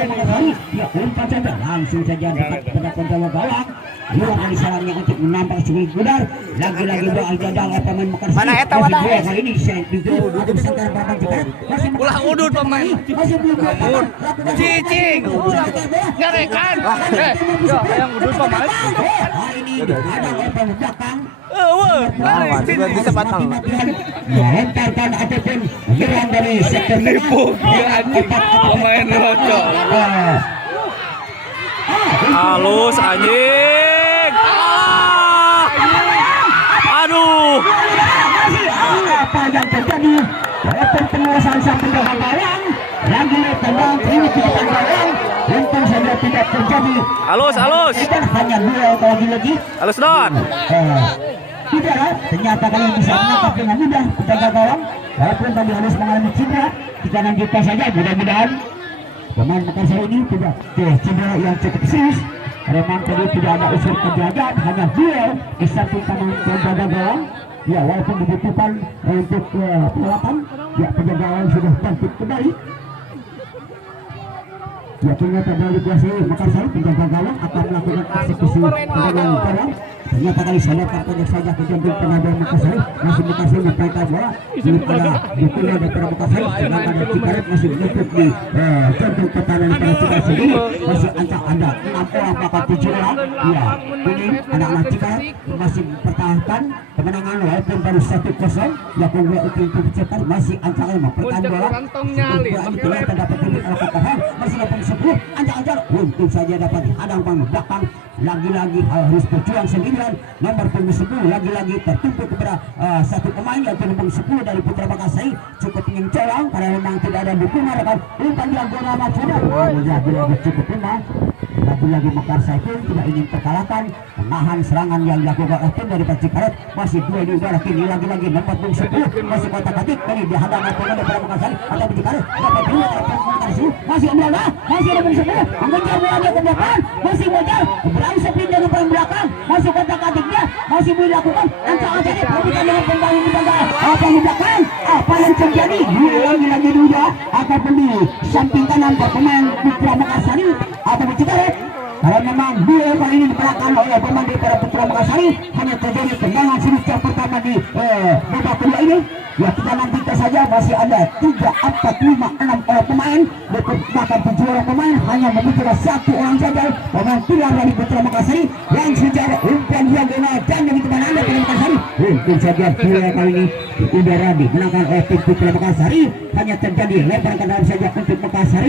ya umpan saja langsung saja dekat pada kontrol gawang dua kali salangnya untuk menambah sulit Gudar. Lagi-lagi doa jadal pemain Mekarsari. Mana eta wadah? Kali ini saya pikir untuk Nusantara Praban Cikaret masih Ulah udut pemain. masih belum dapat. Cicing. Ngarekan. Ya, yang udut pemain. Hari ini ada orang belakang. Bisa batang. Melemparkan ataupun menyerang dari sektor Nipu, ya anjing. Pemain rocok. Halus anjing. Aduh. Apa yang terjadi? Walaupun penguasaan sampai ke gawang, lagi tendang ini kita gawang, untung saja tidak terjadi. Halus. Tidak hanya dua lagi. Halus Don. Tidak, ternyata kali bisa menangkap dengan mudah penjaga gawang. Walaupun tadi harus mengalami cedera, kita lanjutkan saja. Mudah-mudahan pemain Makassar ini tidak cedera yang cukup serius. Memang tadi tidak ada unsur penjagaan, hanya duel di samping kanan penjaga gawang. Ya, walaupun dibutuhkan untuk perawatan, ya penjaga gawang sudah bangkit kembali. Ya, ternyata dari kuasa Makassar penjaga gawang akan melakukan eksekusi penjagaan gawang. Ternyata kali saya lihat pendek saja ke jantung pengadaan Makassar, masih Makassar memperoleh bola dipilih daripada Makassar, sedangkan Cikaret masih menutup di jantung pertahanan pada Cikaret sendiri. Masih anda 6 orang bakal 7 orang. Ya, ini anak-anak Cikaret masih mempertahankan kemenangan walaupun baru 1-0. Ya, kedua untuk Cikaret masih ancang mempertahankan bola. Bola ini kelihatan dapat dilakukan tahan, masih 8-10. Ancang-ancang untung saja dapat dihadang bang belakang. Lagi-lagi harus berjuang sendirian. Nomor punggung 10 lagi-lagi tertumpu kepada satu pemain yaitu nomor 10 dari Putra Makassar. Cukup ingin colong karena memang tidak ada dukungan rekan. Umpan yang guna macuna. Lagi-lagi cukup lemah. Lagi-lagi Makassar pun tidak ingin terkalahkan. Menahan serangan yang dilakukan oleh tim dari Cikaret. Masih dua di udara kini lagi-lagi nomor punggung 10 masih kotak-katik kali dihadang oleh pemain dari Makassar atau Cikaret. Dapat dua masih Amlana, masih nomor 10 mengejar bola ke depan, masih mengejar langsung pindah ke belakang, masih kotak-katiknya masih dilakukan ancang-ancang perebutan dengan pemain di belakang. Apa di belakang? Apa yang terjadi? Lagi-lagi dua ataupun di samping kanan pemain Putra Makassar atau Cikaret. Karena memang dua kali ini dimenangkan oleh pemain di Putra Makassar, hanya terjadi tendangan serius yang pertama di babak kedua ini. Ya, kita nantikan saja masih ada 3, 4, 5, 6 orang pemain. Bahkan 7 orang pemain hanya membutuhkan 1 orang saja pemain pilar dari Putra Makassar yang secara umpan diagonal dan dari teman anda Putra Makassar. Untung saja dua kali ini di udara dimenangkan oleh tim Putra Makassar. Hanya terjadi lempar ke dalam saja untuk Makassar.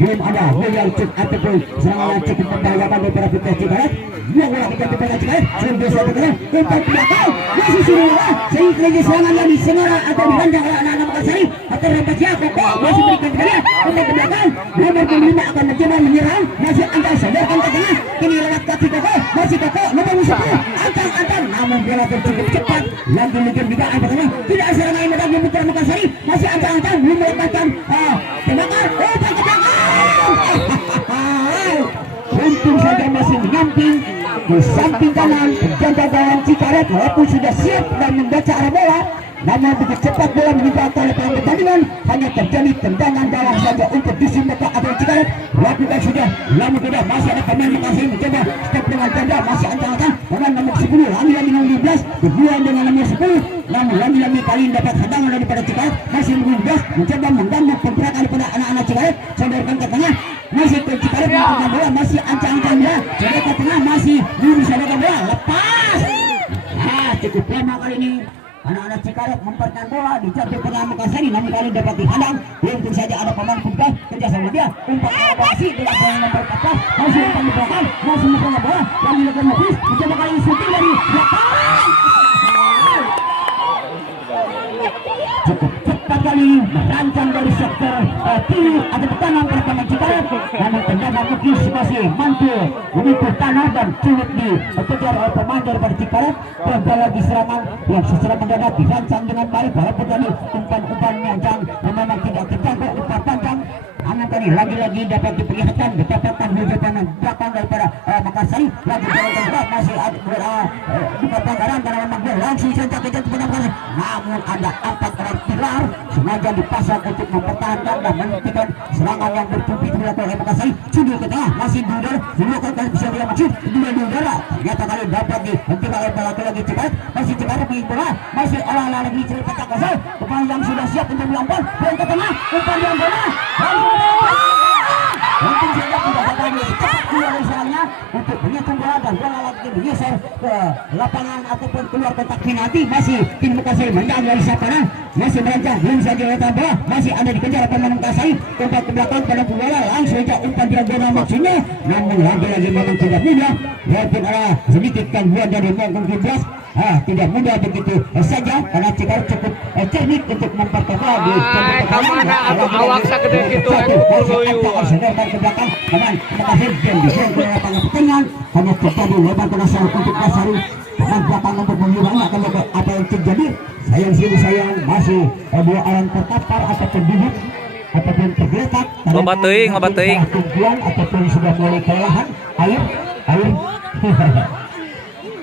Belum ada yang cukup ataupun serangan yang cukup membahayakan daripada Putra Cikaret. Dua bola kita Putra Cikaret sudah satu kali umpan belakang masih sudah sehingga serangan yang disengaja atau dipandang oleh anak-anak Makassar atau rempatnya Koko masih berikan kali umpan ke belakang. Nomor 5 akan mencoba menyerang, masih antara sodorkan ke tengah, kini lewat kaki Koko, masih Koko nomor 10 antang namun bola cukup cepat lagi-lagi tidak apa namanya tidak serangan yang datang Putra Makassar masih antang belum melepaskan tembakan umpan ke belakang. Untung saja masih menyamping di samping kanan penjaga gawang Cikaret walaupun sudah siap dan membaca arah bola, namun begitu cepat bola meninggalkan oleh pemain pertandingan hanya terjadi tendangan bawah saja untuk disimpan atau Cikaret lakukan sudah. Namun tidak masih ada pemain Makassar mencoba step dengan tanda masih antang-antang pemain nomor 10 lagi-lagi nomor 12 kedua dengan nomor 10, namun lagi-lagi kali ini dapat hadangan daripada Cikaret masih nomor 12 mencoba mengganggu pergerakan daripada anak-anak Cikaret. Sodorkan ke tengah masih ke Cikaret melakukan bola masih ancang-ancang bola sodorkan ke tengah masih lurus sodorkan bola lepas. Cukup lama kali ini anak-anak Cikaret mempertahankan bola di jantung tengah Makassar, namun kali dapat dihadang. Untung saja ada pemain Putra kerjasama dia umpan elevasi tidak boleh nomor 14 masih umpan di belakang masih membawa bola yang dilakukan Mufis mencoba kali syuting dari belakang. Cukup cepat kali merancang dari sektor kiri atau kanan pertahanan Cikaret, namun tendangan Mufis masih mantul memikul tanah dan sulit dikejar oleh pemain daripada Cikaret. Gagal lagi serangan yang secara mendadak dirancang dengan baik walaupun tadi umpan-umpan yang memang tidak terjangkau umpan panjang. Namun tadi lagi-lagi dapat diperlihatkan betapa hujatan belakang daripada Makassar lagi jalankan bola masih ada buka pelanggaran karena memang dia langsung saja kejar kepada Makassar, namun ada 4 orang pilar sengaja dipasang untuk mempertahankan dan menghentikan serangan yang bertubi dilakukan oleh Makassar. Sudut ke tengah masih di udara dilakukan bisa dia masuk di udara. nyata kali dapat dihentikan oleh lagi Cikarang. Masih Cikarang pengen bola, masih olah-olah lagi cerita petak kosong. Umpan yang sudah siap untuk melempar, dan ke tengah, umpan yang bola. Mungkin saja tidak dapat cepat keluar misalnya untuk menyetung bola dan bola lagi bergeser ke lapangan ataupun keluar kotak penalti. Masih tim Makassar menang dari sana, masih merancang belum saja letak bola, masih ada dikejar pemain Makassar. Tempat ke belakang pada bola langsung saja umpan diagonal maksudnya, namun lagi memang tidak mudah. Walaupun ada sedikit gangguan dari Mongkong 17. Tidak mudah begitu saja karena Cikarang cukup cerdik untuk mempertemukan di kemana atau awak segede gitu ke belakang teman Makassar dan bisa ke lapangan pertandingan hanya terjadi lebar penasar untuk Kasari teman belakang untuk mengurangi akan apa yang terjadi. Sayang masih dua orang terkapar ataupun duduk ataupun tergeletak Ngobat teuing ataupun sudah mulai kelelahan air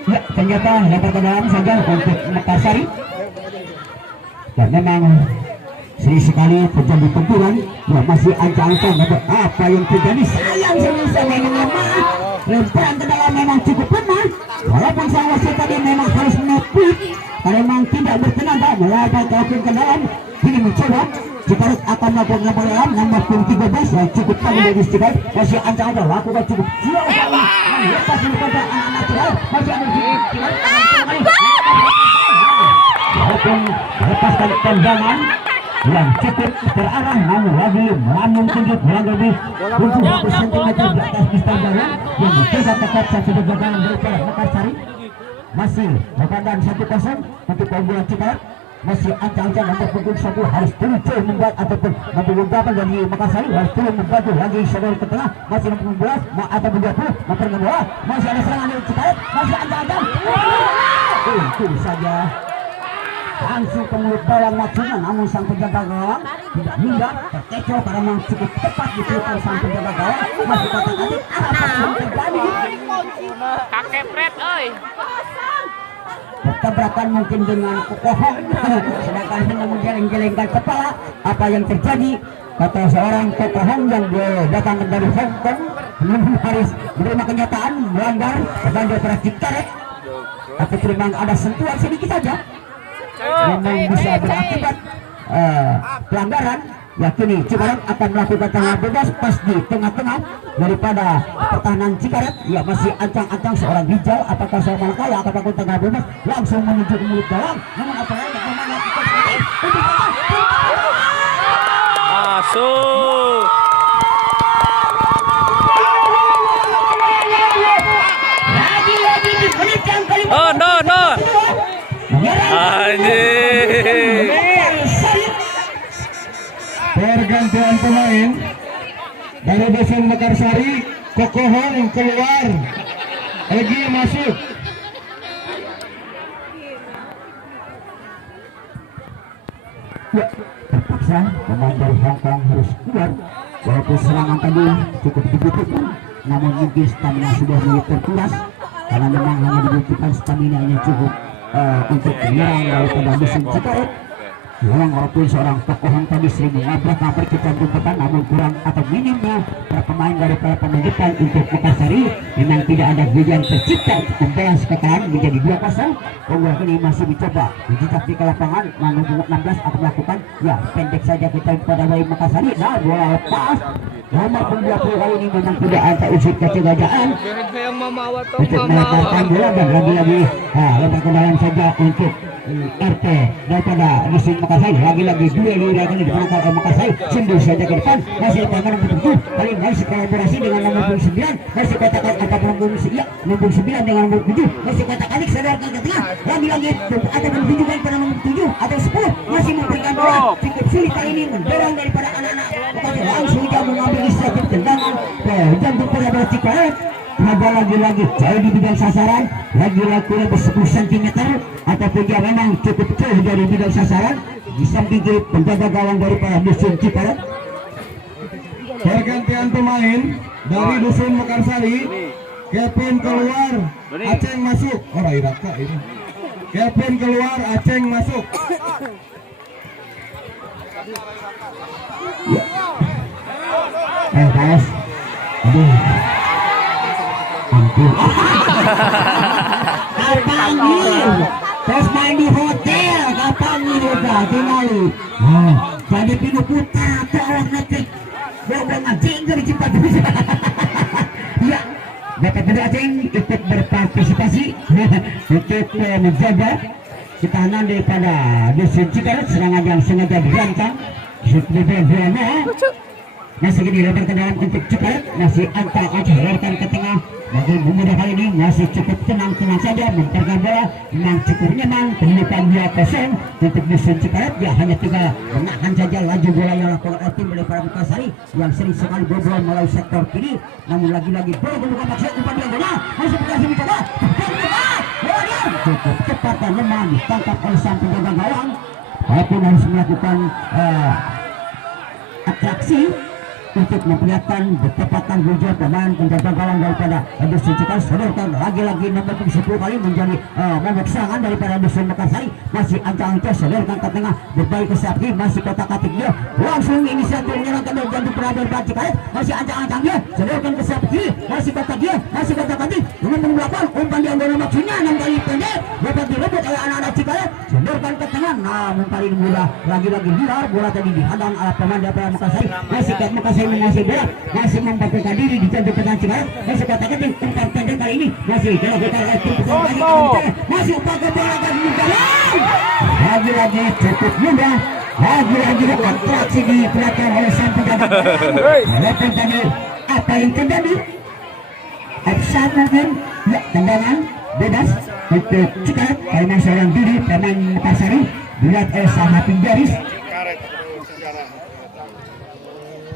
ya, ternyata dapat ke dalam saja untuk Makassari dan memang sering sekali terjadi benturan ya, masih ancang-ancang apa yang terjadi. Sayang memang lemparan ke dalam memang cukup lemah walaupun sang wasit tadi memang harus menepuk karena memang tidak berkenan melakukan kaki ke dalam. Ini mencoba Cikarang akan melakukan lempar dalam nomor 13 yang cukup tadi dari Cikarang masih ancang-ancang lakukan cukup jauh lepas daripada anak-anak Cikarang masih ada walaupun melepaskan tendangan yang cukup terarah namun lagi melambung tinggi kurang lebih 70 cm di atas pista jalan yang bisa tepat satu perjalanan daripada Makassari. Masih keadaan 1-0 untuk keunggulan Cikarang. Masih ancang-ancang untuk pukul 1 harus turun membuat ataupun mempergunakan dari Makassari harus turun membantu lagi saudara ke tengah masih 16 atau 20 mempergunakan bola masih ada serangan dari Cikarang masih ancang-ancang itu saja langsung ke mulut gawang maksudnya namun sang penjaga gawang tidak mudah terkecoh karena memang cukup tepat di sekitar sang penjaga gawang masih kata-kata apa yang terjadi Kakek Fred, oi. bertabrakan mungkin dengan kokohong sedangkan hanya menjeleng-jelengkan kepala. Apa yang terjadi kata seorang kokohong yang datang dari Hong Kong belum harus menerima kenyataan melanggar kepada operasi karet tapi memang ada sentuhan sedikit saja memang bisa berakibat pelanggaran. Yakini Cikarang akan melakukan tendangan bebas pas di tengah-tengah daripada pertahanan Cikarang. Ya masih ancang-ancang seorang Rijal apakah seorang Malakaya akan melakukan tendangan bebas langsung menuju ke mulut gawang. Namun apa yang melakukan masuk. Lagi-lagi di menit yang kelima. No. Anjing. Pergantian pemain dari Dusun Mekarsari, Kokohong keluar, Egi masuk. Ya, terpaksa pemain dari Hong Kong harus keluar. Walaupun serangan tadi cukup dibutuhkan, namun mungkin stamina sudah mulai terkuras karena memang hanya dibutuhkan stamina yang cukup untuk menyerang daripada Dusun Cikarang. Memang walaupun seorang Kokohong tadi sering mengabrak-abrik kita jumpetan namun kurang atau minimnya para pemain daripada pemain depan untuk Makassari memang tidak ada hujan tercipta untuk membalas kekalahan menjadi 2-0. Unggulan ini masih mencoba menjejak di lapangan namun 16 akan melakukan ya pendek saja kita pada bayi Makassari. Nah bola lepas nomor 20 kali ini memang tidak ada unsur kecegajaan untuk melakukan bola dan lagi-lagi lebar ke dalam saja untuk RT daripada Dusun Makassar. Lagi-lagi dua lirakan di depan Makassar sembuh saja ke depan masih tangan nomor 7 kali masih kolaborasi dengan nomor 9 masih katakan apa nomor 9 dengan nomor 7 masih katakan sadarkan ke tengah lagi-lagi ada menunjukkan pada nomor 7 atau 10 masih memberikan bola cukup sulit kali ini mendorong daripada anak-anak Makassar langsung dia mengambil istirahat tendangan ke jantung pada bola Cikarang. Ada lagi-lagi jauh di bidang sasaran lagi-lagi kurang 10 cm ataupun dia memang cukup jauh dari bidang sasaran di samping kiri penjaga gawang daripada Dusun Cikarang. Pergantian pemain dari Dusun Mekarsari, Kevin keluar, Aceng masuk. Oh Iraka ini. Kevin keluar, Aceng masuk. Ya. Aduh. Ampun. Kapan nih? Terus main di hotel, kapan nih udah tinggali? Jadi pinuputa ke orang ngetik. Bobong anjing dari cepat bisa. Ya, Bapak Beda Acing ikut berpartisipasi untuk menjaga ketahanan daripada Dusun Cikaret serangan yang sengaja dirancang sebagai drama. Masih dilebar ke dalam untuk Cikaret, masih angka-angka lebarkan ke tengah. Bagi Bumbuda kali ini masih cukup tenang-tenang saja memperkan bola, memang cukup nyaman. Kehidupan 2-0 untuk Dusun Cikaret, dia hanya tinggal menahan saja laju bola yang lakukan oleh tim daripada Mekarsari yang sering sekali bobol melalui sektor kiri. Namun lagi-lagi bola membuka maksud umpan dia bola masih berhasil mencoba. Cukup cepat dan lemah ditangkap oleh sang penjaga gawang. Walaupun harus melakukan atraksi untuk memperlihatkan ketepatan bujur pemain penjaga gawang daripada Dusun Cikaret. Sodorkan lagi-lagi nomor 10 kali menjadi momok serangan daripada Dusun Mekarsari. Masih ancang-ancang sodorkan ke tengah berbalik ke sayap kiri, masih kotak-katik dia langsung inisiatif menyerangkan dari jantung penabur Cikaret. Masih ancang-ancang dia sodorkan ke sayap kiri, masih kotak dia, masih kotak-katik dengan belakang umpan dia bola maksudnya 6 kali pendek dapat direbut oleh anak-anak Cikaret. Sodorkan ke tengah, namun kali ini mudah lagi-lagi liar bola tadi dihadang oleh pemain daripada Mekarsari. Masih ke Mekarsari menguasai bola, masih memperkuatkan diri di jantung penang Cikaret. Masih kotak-katik umpan pendek kali ini masih dilakukan oleh tim masih umpan ke bola dan dalam. Lagi-lagi cukup mudah, lagi-lagi kontraksi di belakang oleh sang penjaga. Walaupun tadi apa yang terjadi? Offside mungkin, ya tendangan bebas untuk Cikaret karena seorang diri pemain Mekarsari dilihat oleh sang Haping Garis.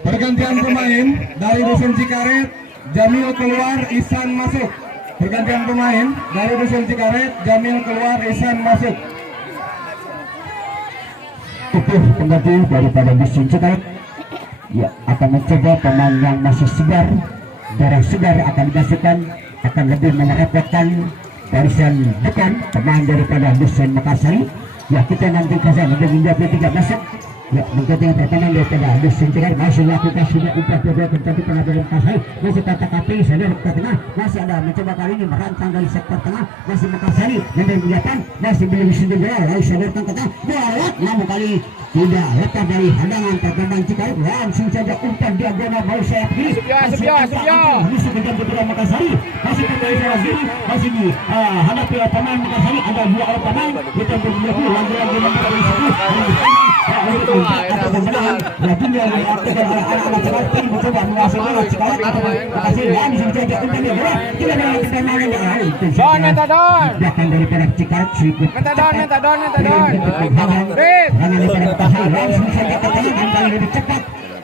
Pergantian pemain dari Dusun Cikaret, Jamil keluar, Ihsan masuk. Pergantian pemain dari Dusun Cikaret, Jamil keluar, Ihsan masuk. Itu pengganti daripada Dusun Cikaret. Ya, akan mencoba pemain yang masih segar, darah segar akan dimasukkan, akan lebih merepotkan barisan depan pemain daripada Dusun Mekarsari. Ya, kita nanti saja menunggu 23 masuk. Ya, mengikuti yang pertama daripada Dusun Cikaret masih lakukan sudah upah kedua terjadi penabur Mekarsari. Masih kata-kata sadar ke tengah, masih ada mencoba kali ini merancang dari sektor tengah. Masih Mekarsari nomor 8 masih belum sudah bola lalu sadarkan ke tengah bola, namun kali tidak lepas dari hadangan pemain Cikaret. Langsung saja umpan diagonal mau sayap kiri. Masih kejar kepada Mekarsari, masih kembali salah kiri, masih hadapi pemain Mekarsari. Ada 2 orang pemain kita berdua lagi-lagi Laginya mengatakan anak-anak Cikaret ini mencoba menguasai bola Cikaret Mekarsari langsung saja umpan dia bola tidak ada pertandingan yang belakang daripada Cikaret sedikit serangan daripada Mekarsari langsung saja ke tengah dan kali lebih cepat.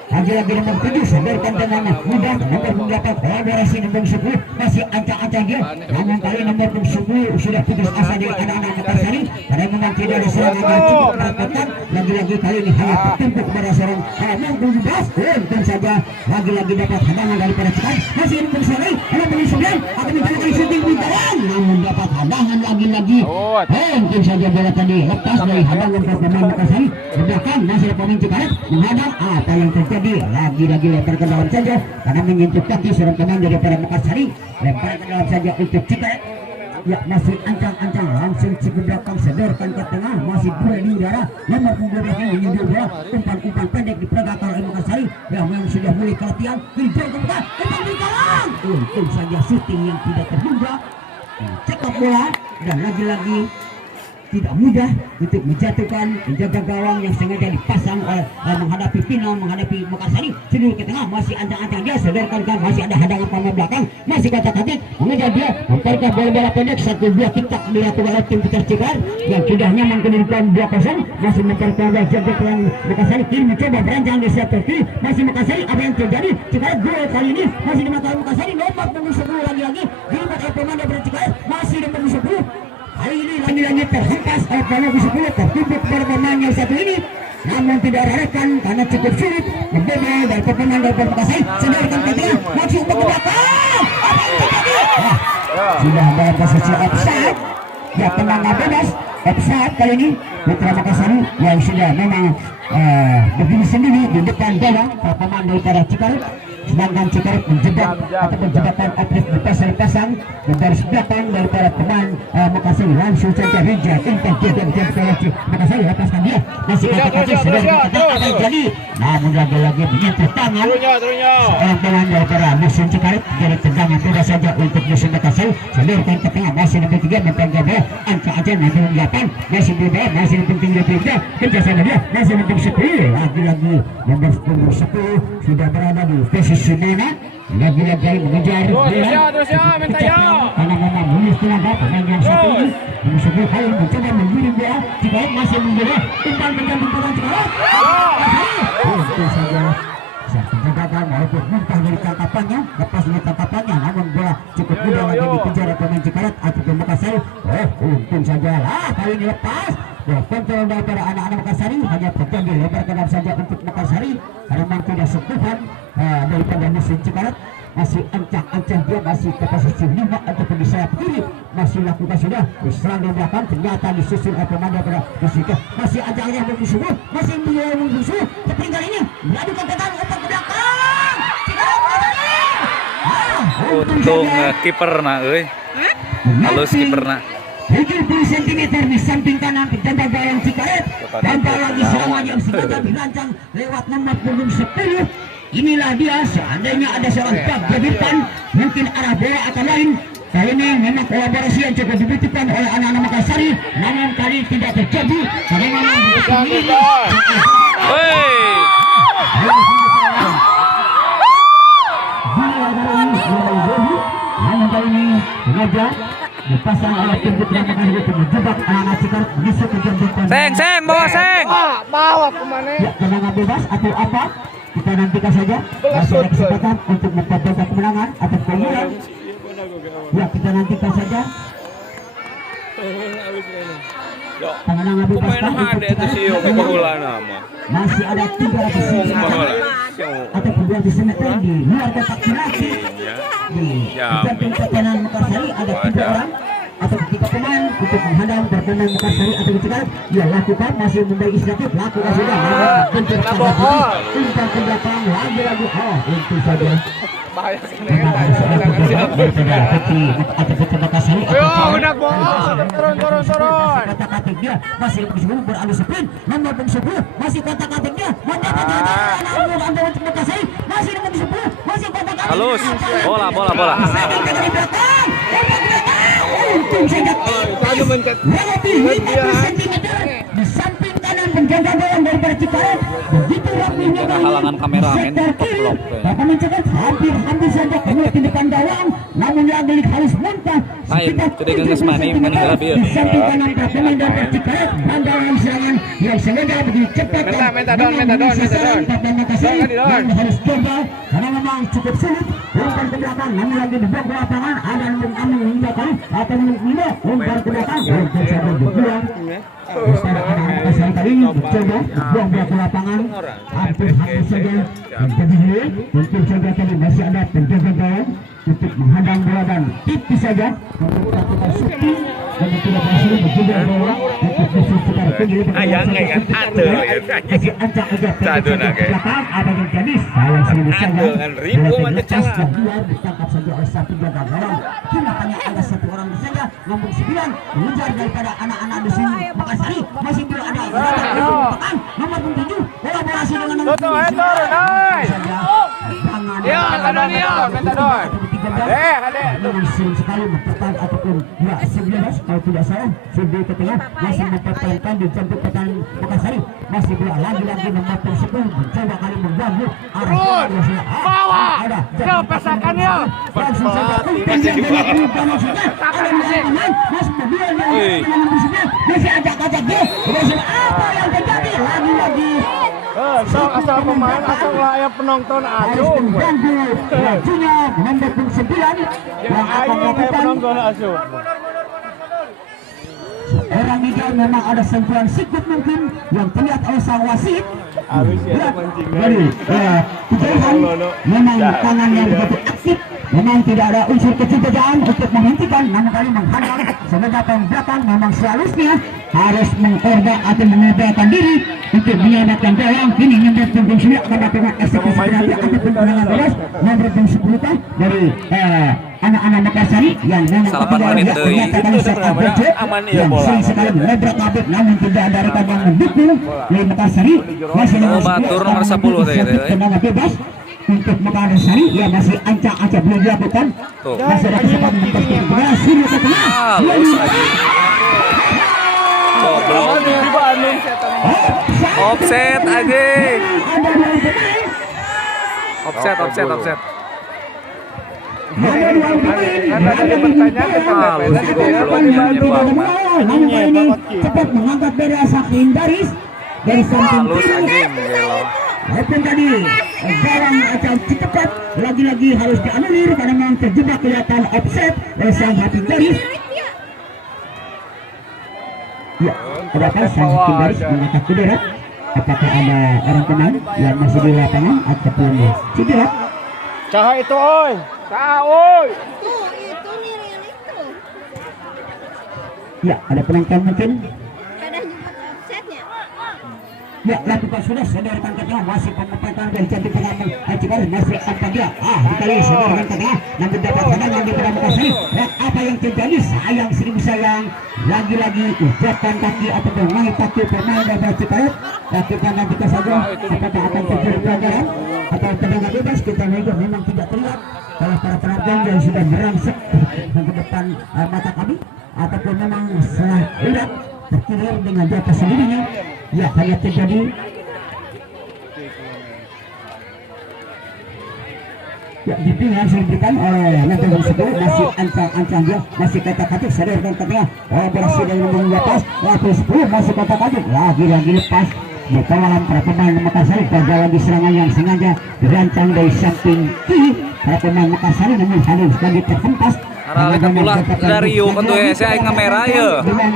Lagi-lagi nomor 7 sodorkan dengan mudah nomor 8 kolaborasi nomor 10 masih ancang-ancang dia, namun kali nomor 10 sudah putus asa dari anak-anak Mekarsari karena memang tidak ada serangan yang cukup merepotkan. Lagi-lagi kali ini hanya tertumpuk kepada seorang nomor 17. Untung saja lagi-lagi dapat hadangan daripada Cikaret. Masih nomor 9 akan menjalani shooting di gawang, namun dapat hadangan lagi-lagi. Untung saja bola tadi lepas dari hadangan pemain Mekarsari. Di belakang masih pemain Cikaret menghadang. Apa yang terjadi? Lagi-lagi lempar ke dalam saja karena menyentuh kaki seorang pemain daripada Mekarsari. Lempar ke dalam saja untuk Cikaret. Ya, masih ancang-ancang langsung cukup belakang sedorkan ke tengah, masih boleh di udara nomor 12 menyindir bola umpan-umpan pendek diperagakan oleh Mekarsari yang memang sudah mulai kelatihan hijau ke depan umpan di gawang. Untung saja syuting yang tidak terduga cekap bola dan lagi-lagi tidak mudah untuk menjatuhkan penjaga gawang yang sengaja dipasang menghadapi final, menghadapi Mekarsari. Cenderung ke tengah, masih ancang-ancang dia sodorkan kan, masih ada hadangan pemain belakang, masih kotak-katik mengejar dia, memperoleh bola-bola pendek 1-2 kitak dilakukan oleh tim Peter Cikaret yang sudah nyaman kedudukan 2-0. Masih memperoleh jaga pelan Mekarsari, kini mencoba berancang di sektor kiri, masih Mekarsari. Apa yang terjadi? Cikaret gol kali ini masih dimatakan Mekarsari, nomor 10 lagi-lagi dibuat oleh pemain dari Cikaret, masih nomor 10. Hari ini lagi-lagi terhempas oleh pemain 10 tertumpuk kepada pemain yang satu ini, namun tidak arahkan karena cukup sulit membebas dari pemain dari Mekarsari. Sedangkan ketika masih untuk ke belakang sudah dalam posisi offside. Ya, tendangan bebas offside kali ini putra Mekarsari yang sudah memang berdiri sendiri di depan gawang pemain daripada Cikaret. sedangkan Cikaret menjebak ataupun jebakan optik dipasang-pasang dan dari belakang daripada pemain Makassar langsung saja Rijal Intan Kian Makassar lepaskan dia masih kata-kata sudah dikatakan apa yang jadi namun lagi-lagi menyentuh tangan seorang pemain daripada musuh Cikaret jadi tendangan sudah saja untuk musuh Makassar selirkan ke tengah masih nomor 3 mempegang bola angka aja nanti 8 masih di bawah masih di penting dia kerjasama dia masih nomor 10 lagi-lagi nomor 10 sudah berada di posisi mana lagi-lagi mengejar terus ya minta ya karena memang mulus tenaga pemain yang satu ini musuh kali mencoba menggiring bola Cikaret masih menggila umpan menjemput bola Cikaret itu saja penjagaan walaupun muntah dari tangkapannya lepas dari tangkapannya namun bola cukup mudah lagi dikejar pemain Cikaret ataupun Makassar untung saja lah kali ini lepas kontrol daripada anak-anak Makassari hanya terjadi lebar ke dalam saja untuk Makassari karena memang tidak sentuhan daripada musuh Cikaret masih ancang-ancang dia masih ke posisi 5 ataupun di sayap kiri masih lakukan sudah diserang dari belakang ternyata disusul oleh pemain daripada musuh masih ancang-ancang musuh masih menyewa musuh tapi kali ini beradu kekuatan umpan ke belakang Untung kiper nak euy. Halus kiper nak. 70 cm di samping kanan penjaga gawang Cikaret tanpa lagi serangan yang sengaja dirancang lewat nomor punggung 10 inilah dia seandainya ada seorang bak di depan mungkin arah bola akan lain kali ini memang kolaborasi yang cukup dibutuhkan oleh anak-anak Makassari namun kali tidak terjadi karena memang namun kali ini sengaja dipasang oleh tim putra Makassar itu menjebak anak Cikaret bisa terjebak. Seng, bawa seng. bawa kemana Ya, tendangan bebas atau apa? Kita nantikan saja. Masih ada kesempatan untuk memperbaiki kemenangan atau keunggulan. Ya, kita nantikan saja. Tendangan bebas masih ada 300 meter atau 200 meter di luar kotak penalti. Di samping kanan Makassari ada 3 orang atau 3 pemain untuk menghadang pertandingan Makassari atau Cikaret. Ya lakukan masih memberi inisiatif lakukan sudah. Bentuk umpan ke belakang lagi-lagi itu saja. bahaya Makassari. udah turun Kotak-katik dia masih beralih sprint nomor 10 masih kotak-katik dia mendapat Makassari masih nomor 10 masih kotak-katik Halus. Bola. untung saja lebih 50 cm di samping kanan penjaga gawang daripada Cikaret begitu rapinya halangan kameramen sektor kiri Bapak mencegat hampir saja keluar di depan gawang namun lagi harus muntah Lain, sudah geus mani gelap ieu. di samping kanan pemain daripada Cikaret pandangan serangan yang sengaja begitu cepat minta don harus coba karena memang cukup sulit umpan ke belakang namun lagi dibuang ke lapangan ada yang menginjakan atau menginjak umpan ke belakang untuk saja dibuang bersama anak-anak Makassar kali ini mencoba buang bola ke lapangan hampir saja menjadi hilir untuk saja tadi masih ada penjaga gawang untuk menghadang bola dan tipis saja untuk melakukan shooting dan tidak berhasil menjaga bola untuk musuh Cikaret masih acak-acak belakang ada yang jadi sayang sekali saja lepas dan dia ditangkap saja oleh satu penjaga gawang cuma hanya ada 1 orang saja nomor 9 mengejar daripada anak-anak di sini Makassari masih belum ada nomor 7 kolaborasi dengan nomor 9 sekali mempertahan ataupun ya 11 kalau tidak salah sudah ke tengah masih mempertahankan di jantung pertahanan Makassari masih bola lagi-lagi nomor 10 mencoba kali mengganggu arah bawa kepesakannya langsung saja masih di bawah ada masih mobil masih ajak-ajak dia apa yang terjadi lagi-lagi asal pemain asal layak penonton harus mengganggu lajunya nomor 9 yang akan melakukan orang ideal memang ada sentuhan sikut mungkin yang terlihat oleh sang wasit dari kejauhan memang tangan yang begitu aktif memang tidak ada unsur kecurigaan untuk menghentikan namun kali menghadang sebagai belakang memang seharusnya harus mengkorban atau mengorbankan diri untuk menyelamatkan gawang. Ini nomor punggung 9 akan melakukan eksekusi penalti ataupun tendangan bebas nomor punggung 10 dari anak-anak Makassari yang memang Salah 8 menit deui. yang sering sekali menabrak kabut namun tidak ada rekan yang mendukung dari Makassari. Masih nomor Batur nomor 10 teh, tendangan bebas untuk Makassari ya masih ancang-ancang belum dilakukan. Tuh. Masih ada kesempatan untuk berhasil ke tengah. Halus aja. Goblok. Offset aja. Offset. Cepat mengangkat dari Sakin Daris dari samping Halus kiri. anjing gelo. Walaupun tadi gawang akan cepat lagi-lagi harus dianulir karena memang terjebak kelihatan offset dari sang Sakin Daris. Ya, berapa sang Sakin Daris mengangkat cedera? Apakah ada orang pemain yang masih di lapangan ataupun cedera? Caha itu oi. Caha oi. Itu miring itu. Ya, ada penonton mungkin. Ada juga offsetnya. Ya, lakukan sudah saudara tengah masih pengepatan dari cantik pengaman Ciparis masih apa dia dikali saudara tengah namun dapat tendangan di pada Makassari. Dan apa yang terjadi sayang seribu sayang lagi-lagi ucapan kaki atau bermain kaki pemain dari Ciparis lakukan nanti saja apakah akan terjadi pelanggaran atau tendangan bebas kita memang tidak terlihat oleh para penonton yang sudah merangsek ke depan mata kami ataupun memang salah lihat terkilir dengan jatuh sendirinya. Ya, hanya terjadi ya dipingan diberikan oleh Nabil Sekolah masih ancang-ancang dia masih kata-kata sadar dan tengah berhasil dari nomor 12 Nabil 10 masih kata-kata lagi-lagi lepas di kawalan para pemain Makassari terjadi serangan yang sengaja dirancang dari samping kiri para pemain Makassari namun harus lagi terhempas. Arale kapulah dari Rio kan tuh saya aing ngamera ya. Dengan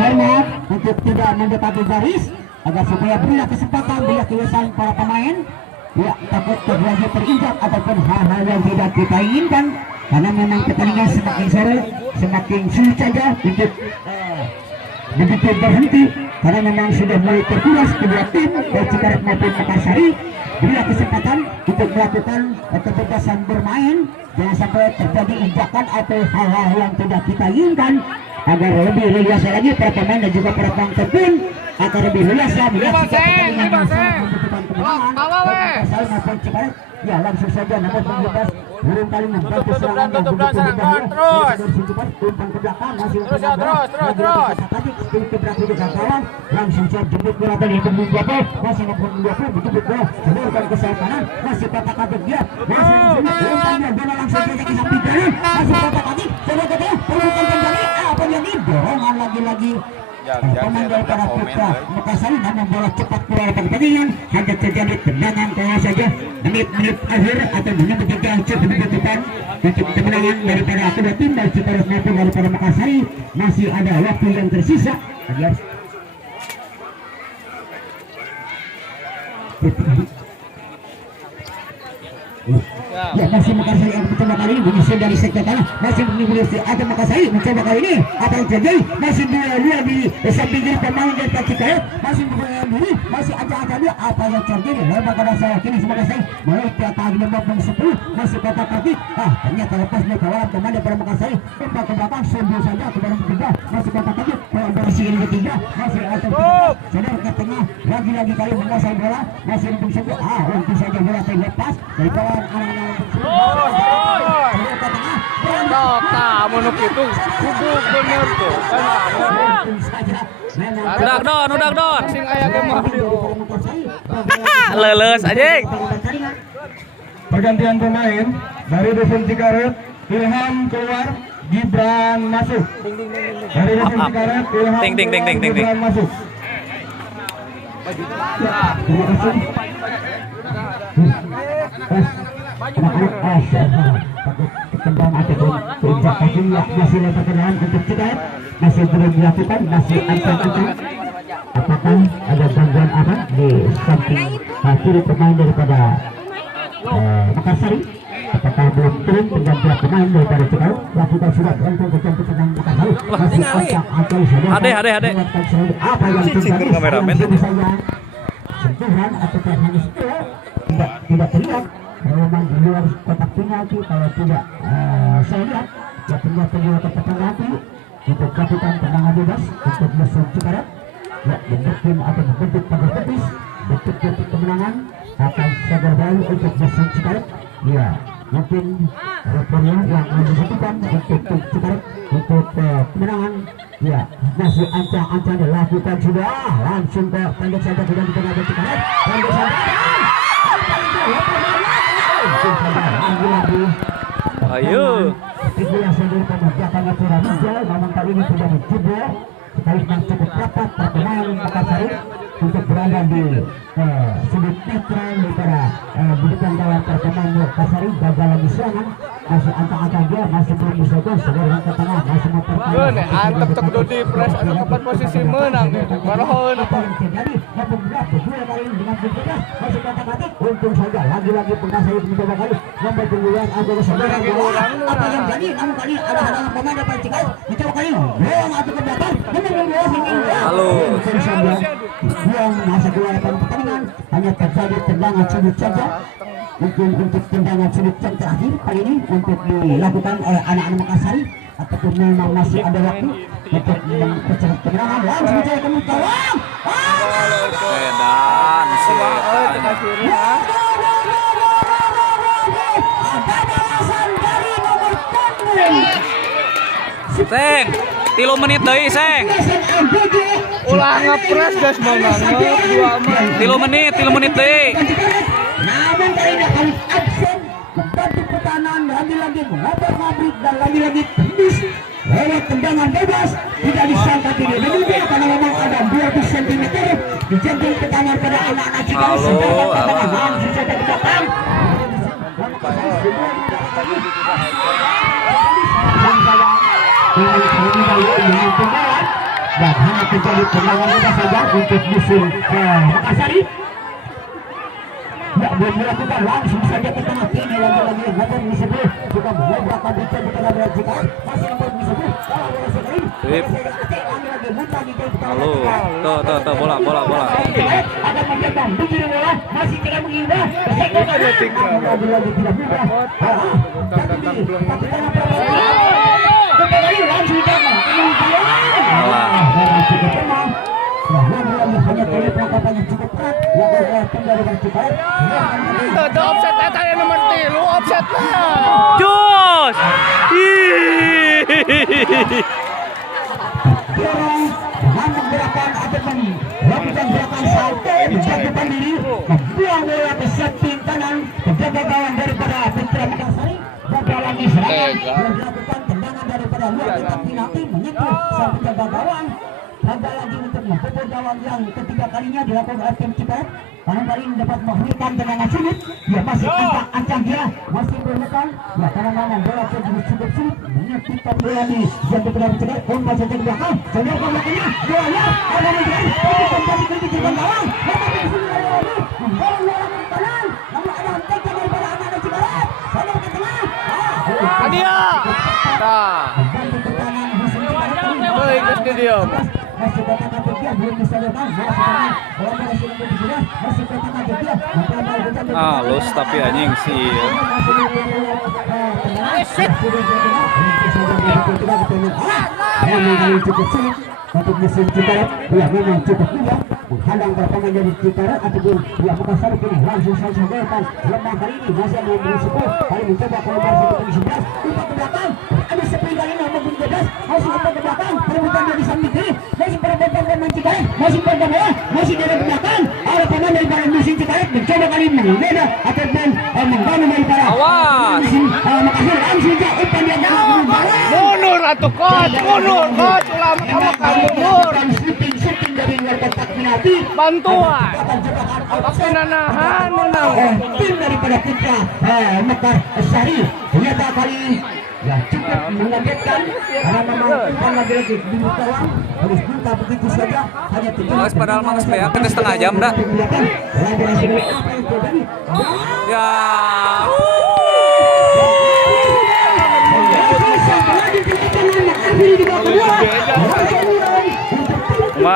hormat untuk tidak mendekati garis agar supaya beri kesempatan bila kebiasaan para pemain ya takut terjadi terinjak ataupun hal-hal yang tidak kita inginkan karena memang pertandingan semakin sore semakin sulit saja untuk begitu berhenti karena memang sudah mulai terkuras kedua tim dari Cikarang maupun Makassari. Berilah kesempatan untuk melakukan kebebasan bermain, jangan sampai terjadi injakan atau hal-hal yang tidak kita inginkan agar lebih leluasa lagi para pemain dan juga para penonton pun agar lebih leluasa menyaksikan pertandingan yang sangat membutuhkan kemenangan. Saya maupun Cikarang ya langsung saja nomor 15 burung kali membantu serangan yang begitu berbahaya. Umpan ke belakang masih terus ke belakang juga kawan langsung siap jemput bola dari pemain berapa masih nomor 20 begitu bola sebarkan ke sayap kanan masih kata-kata dia masih umpannya bola langsung saja ke samping kanan masih kata-kata coba katanya perlukan kembali apa yang ini dorongan lagi-lagi pemain daripada Putra Makassari namun bola cepat keluar dari pertandingan hanya terjadi tendangan kalah saja menit-menit akhir atau menit akhir dibutuhkan untuk kemenangan daripada kedua tim dari Ciparis maupun daripada Makassari. Masih ada waktu yang tersisa agar ya masih Makassari yang mencoba kali ini menyusul dari sektor tanah masih menunggu atau Makassari mencoba kali ini apa yang terjadi masih dua di samping kiri pemain dari Cikarang masih mencoba diri masih acak-acak dia apa yang terjadi lebar pada saya kini Makassari mulai tiap nomor 10 masih kata kaki ternyata lepas dari kawalan pemain dari Makassari umpan ke belakang sembuh saja ke dalam ketiga masih kata kaki kolaborasi ini ketiga masih atau saudara ke tengah lagi-lagi kali menguasai bola masih untuk sembuh untung saja bola terlepas dari kawalan Menuk itu kudu bener tuh. Udah don. Sing aya ge mah Leles anjing. Pergantian pemain dari dusun Cikaret, Ilham keluar, Gibran masuk. Dari dusun Cikaret, Ilham Ting, ting, ting, ting, ting, ting. Gibran masuk. Kembang ataupun puncak kaki masih lepas kendaraan untuk Cikaret masih belum dilakukan masih ancang-ancang apakah ada gangguan apa di samping kiri pemain daripada Makassari apakah belum turun penggantian pemain daripada Cikaret lakukan sudah untuk kecantik dengan Makassari Wah. Ningali. Ade. Apa yang Singgur kameramen tadi. sentuhan atau hanya sentuhan tidak terlihat. Kalau memang di luar kotak penalti, kalau tidak saya lihat ya ternyata di luar kotak penalti untuk kapitan tendangan bebas untuk musuh Cikarang ya membentuk atau membentuk pada betis bentuk kemenangan akan segera baru untuk musuh Cikarang ya mungkin referee yang membutuhkan untuk Cikarang untuk kemenangan ya masih ancang-ancang dilakukan sudah langsung ke pendek saja sudah di tengah Cikarang pendek saja Ayo. itulah sendiri pemerjatan aturan hijau namun kali ini tidak mencoba sekaligus cukup rapat pertemuan Makassar untuk berada di sudut netral daripada bukan dalam pertemuan Makassar gagal lagi serangan masih angka-angka dia masih belum bisa gol segera ke tengah masih mempertahankan antep tek di press anu kapan posisi menang gitu. Barahoeun apa yang terjadi apabila kedua kali ini dengan berbeda masih kata-kata untung saja lagi-lagi pernah saya mencoba kali nomor 12 ada saudara apa yang jadi namun kali ada halangan pemain dapat cikal mencoba kali bola atau ke belakang Halo. yang masa keluar pertandingan hanya terjadi tendangan sudut saja mungkin untuk tendangan sudut yang terakhir kali ini untuk dilakukan oleh anak-anak Makassari ataupun memang masih ada waktu untuk mempercepat kemenangan langsung saja ke gawang Edan si Edan. ada balasan dari nomor punggung Seng, 3 menit deui, Seng. ulah ngepres guys mau nganggep 2 menit. 3 menit deui. namun kali ini akan absen membantu pertahanan lagi-lagi mengoper pabrik dan lagi-lagi tembus lewat tendangan bebas tidak disangka tidak diduga karena memang ada 12 cm dijemput pertahanan pada anak-anak Cikarang Halo. langsung saja ke belakang dan hanya terjadi tendangan bebas saja untuk musuh Makassari. Ya, belum dilakukan langsung saja ke tengah kiri lagi-lagi nomor 10 juga mengobrolkan di tengah Belanda masih nomor 10 Sip. Halo. Tuh bola. ada menjelang begini bola masih tidak mengindah lagi tidak mudah kembali langsung jaga hanya kali perangkapannya cukup berat yang tinggal dari Cikarang Ada offset eta yang nomor 3 offsetnya. Jos. dorong dengan menggerakkan ataupun melakukan gerakan salto menjatuhkan diri membuang bola ke setting kanan penjaga gawang daripada Putra Makassari gagal lagi serangan yang dilakukan tendangan daripada luar kotak penalti menyentuh sang penjaga gawang gagal lagi untuk membobol gawang yang ketiga kalinya dilakukan oleh tim Cikarang karena kali ini dapat menghentikan tendangan sulit dia masih ancang dia masih berlekan ya karena memang bola cukup sulit menyetikan bola di yang kedua Cikarang pun masih ke belakang senior ke belakangnya bolanya ada menjadi untuk kembali ke Cikarang gawang membawa bola ke kanan namun ada hentikan daripada anak-anak Cikarang senior ke tengah Adia. Tah. membantu pertahanan musuh Cikarang Euy geus di dieu. masih kata-kata dia belum bisa lepas masih kata-kata dia Halus tapi anjing sih. memang cukup sulit untuk musim Cikarang ya memang cukup mudah menghadang pertandingan dari Cikarang ataupun ya Makassar kini langsung saja golkan lemah kali ini masih ada nomor 10 kali mencoba keluar seperti 11 umpan ke belakang ada sepuluh kali nomor 12 masih umpan ke belakang perebutan dia di samping kiri masih perebutan pemain Cikarang masih perebutan bola masih dari belakang ada pemain daripada musim Cikarang mencoba kali menggeda ataupun membangun daripada musim Makassar langsung saja umpan dia dalam Mundur atuh coach, mundur coach ulah makan mundur. shooting dari luar kotak penalti Bantuan. Tapi nanahan menang. tim daripada Putra Makassari ternyata kali ya cukup mengagetkan karena memang umpan lagi-lagi di gawang harus minta begitu saja hanya Mas padahal mah geus beak teh setengah jam dah. Ya.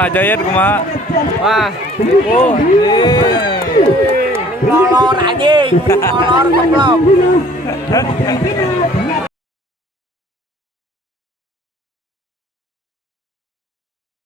Kumaha Jayet kumaha? Wah, oh, lolor anjing, lolor goblok.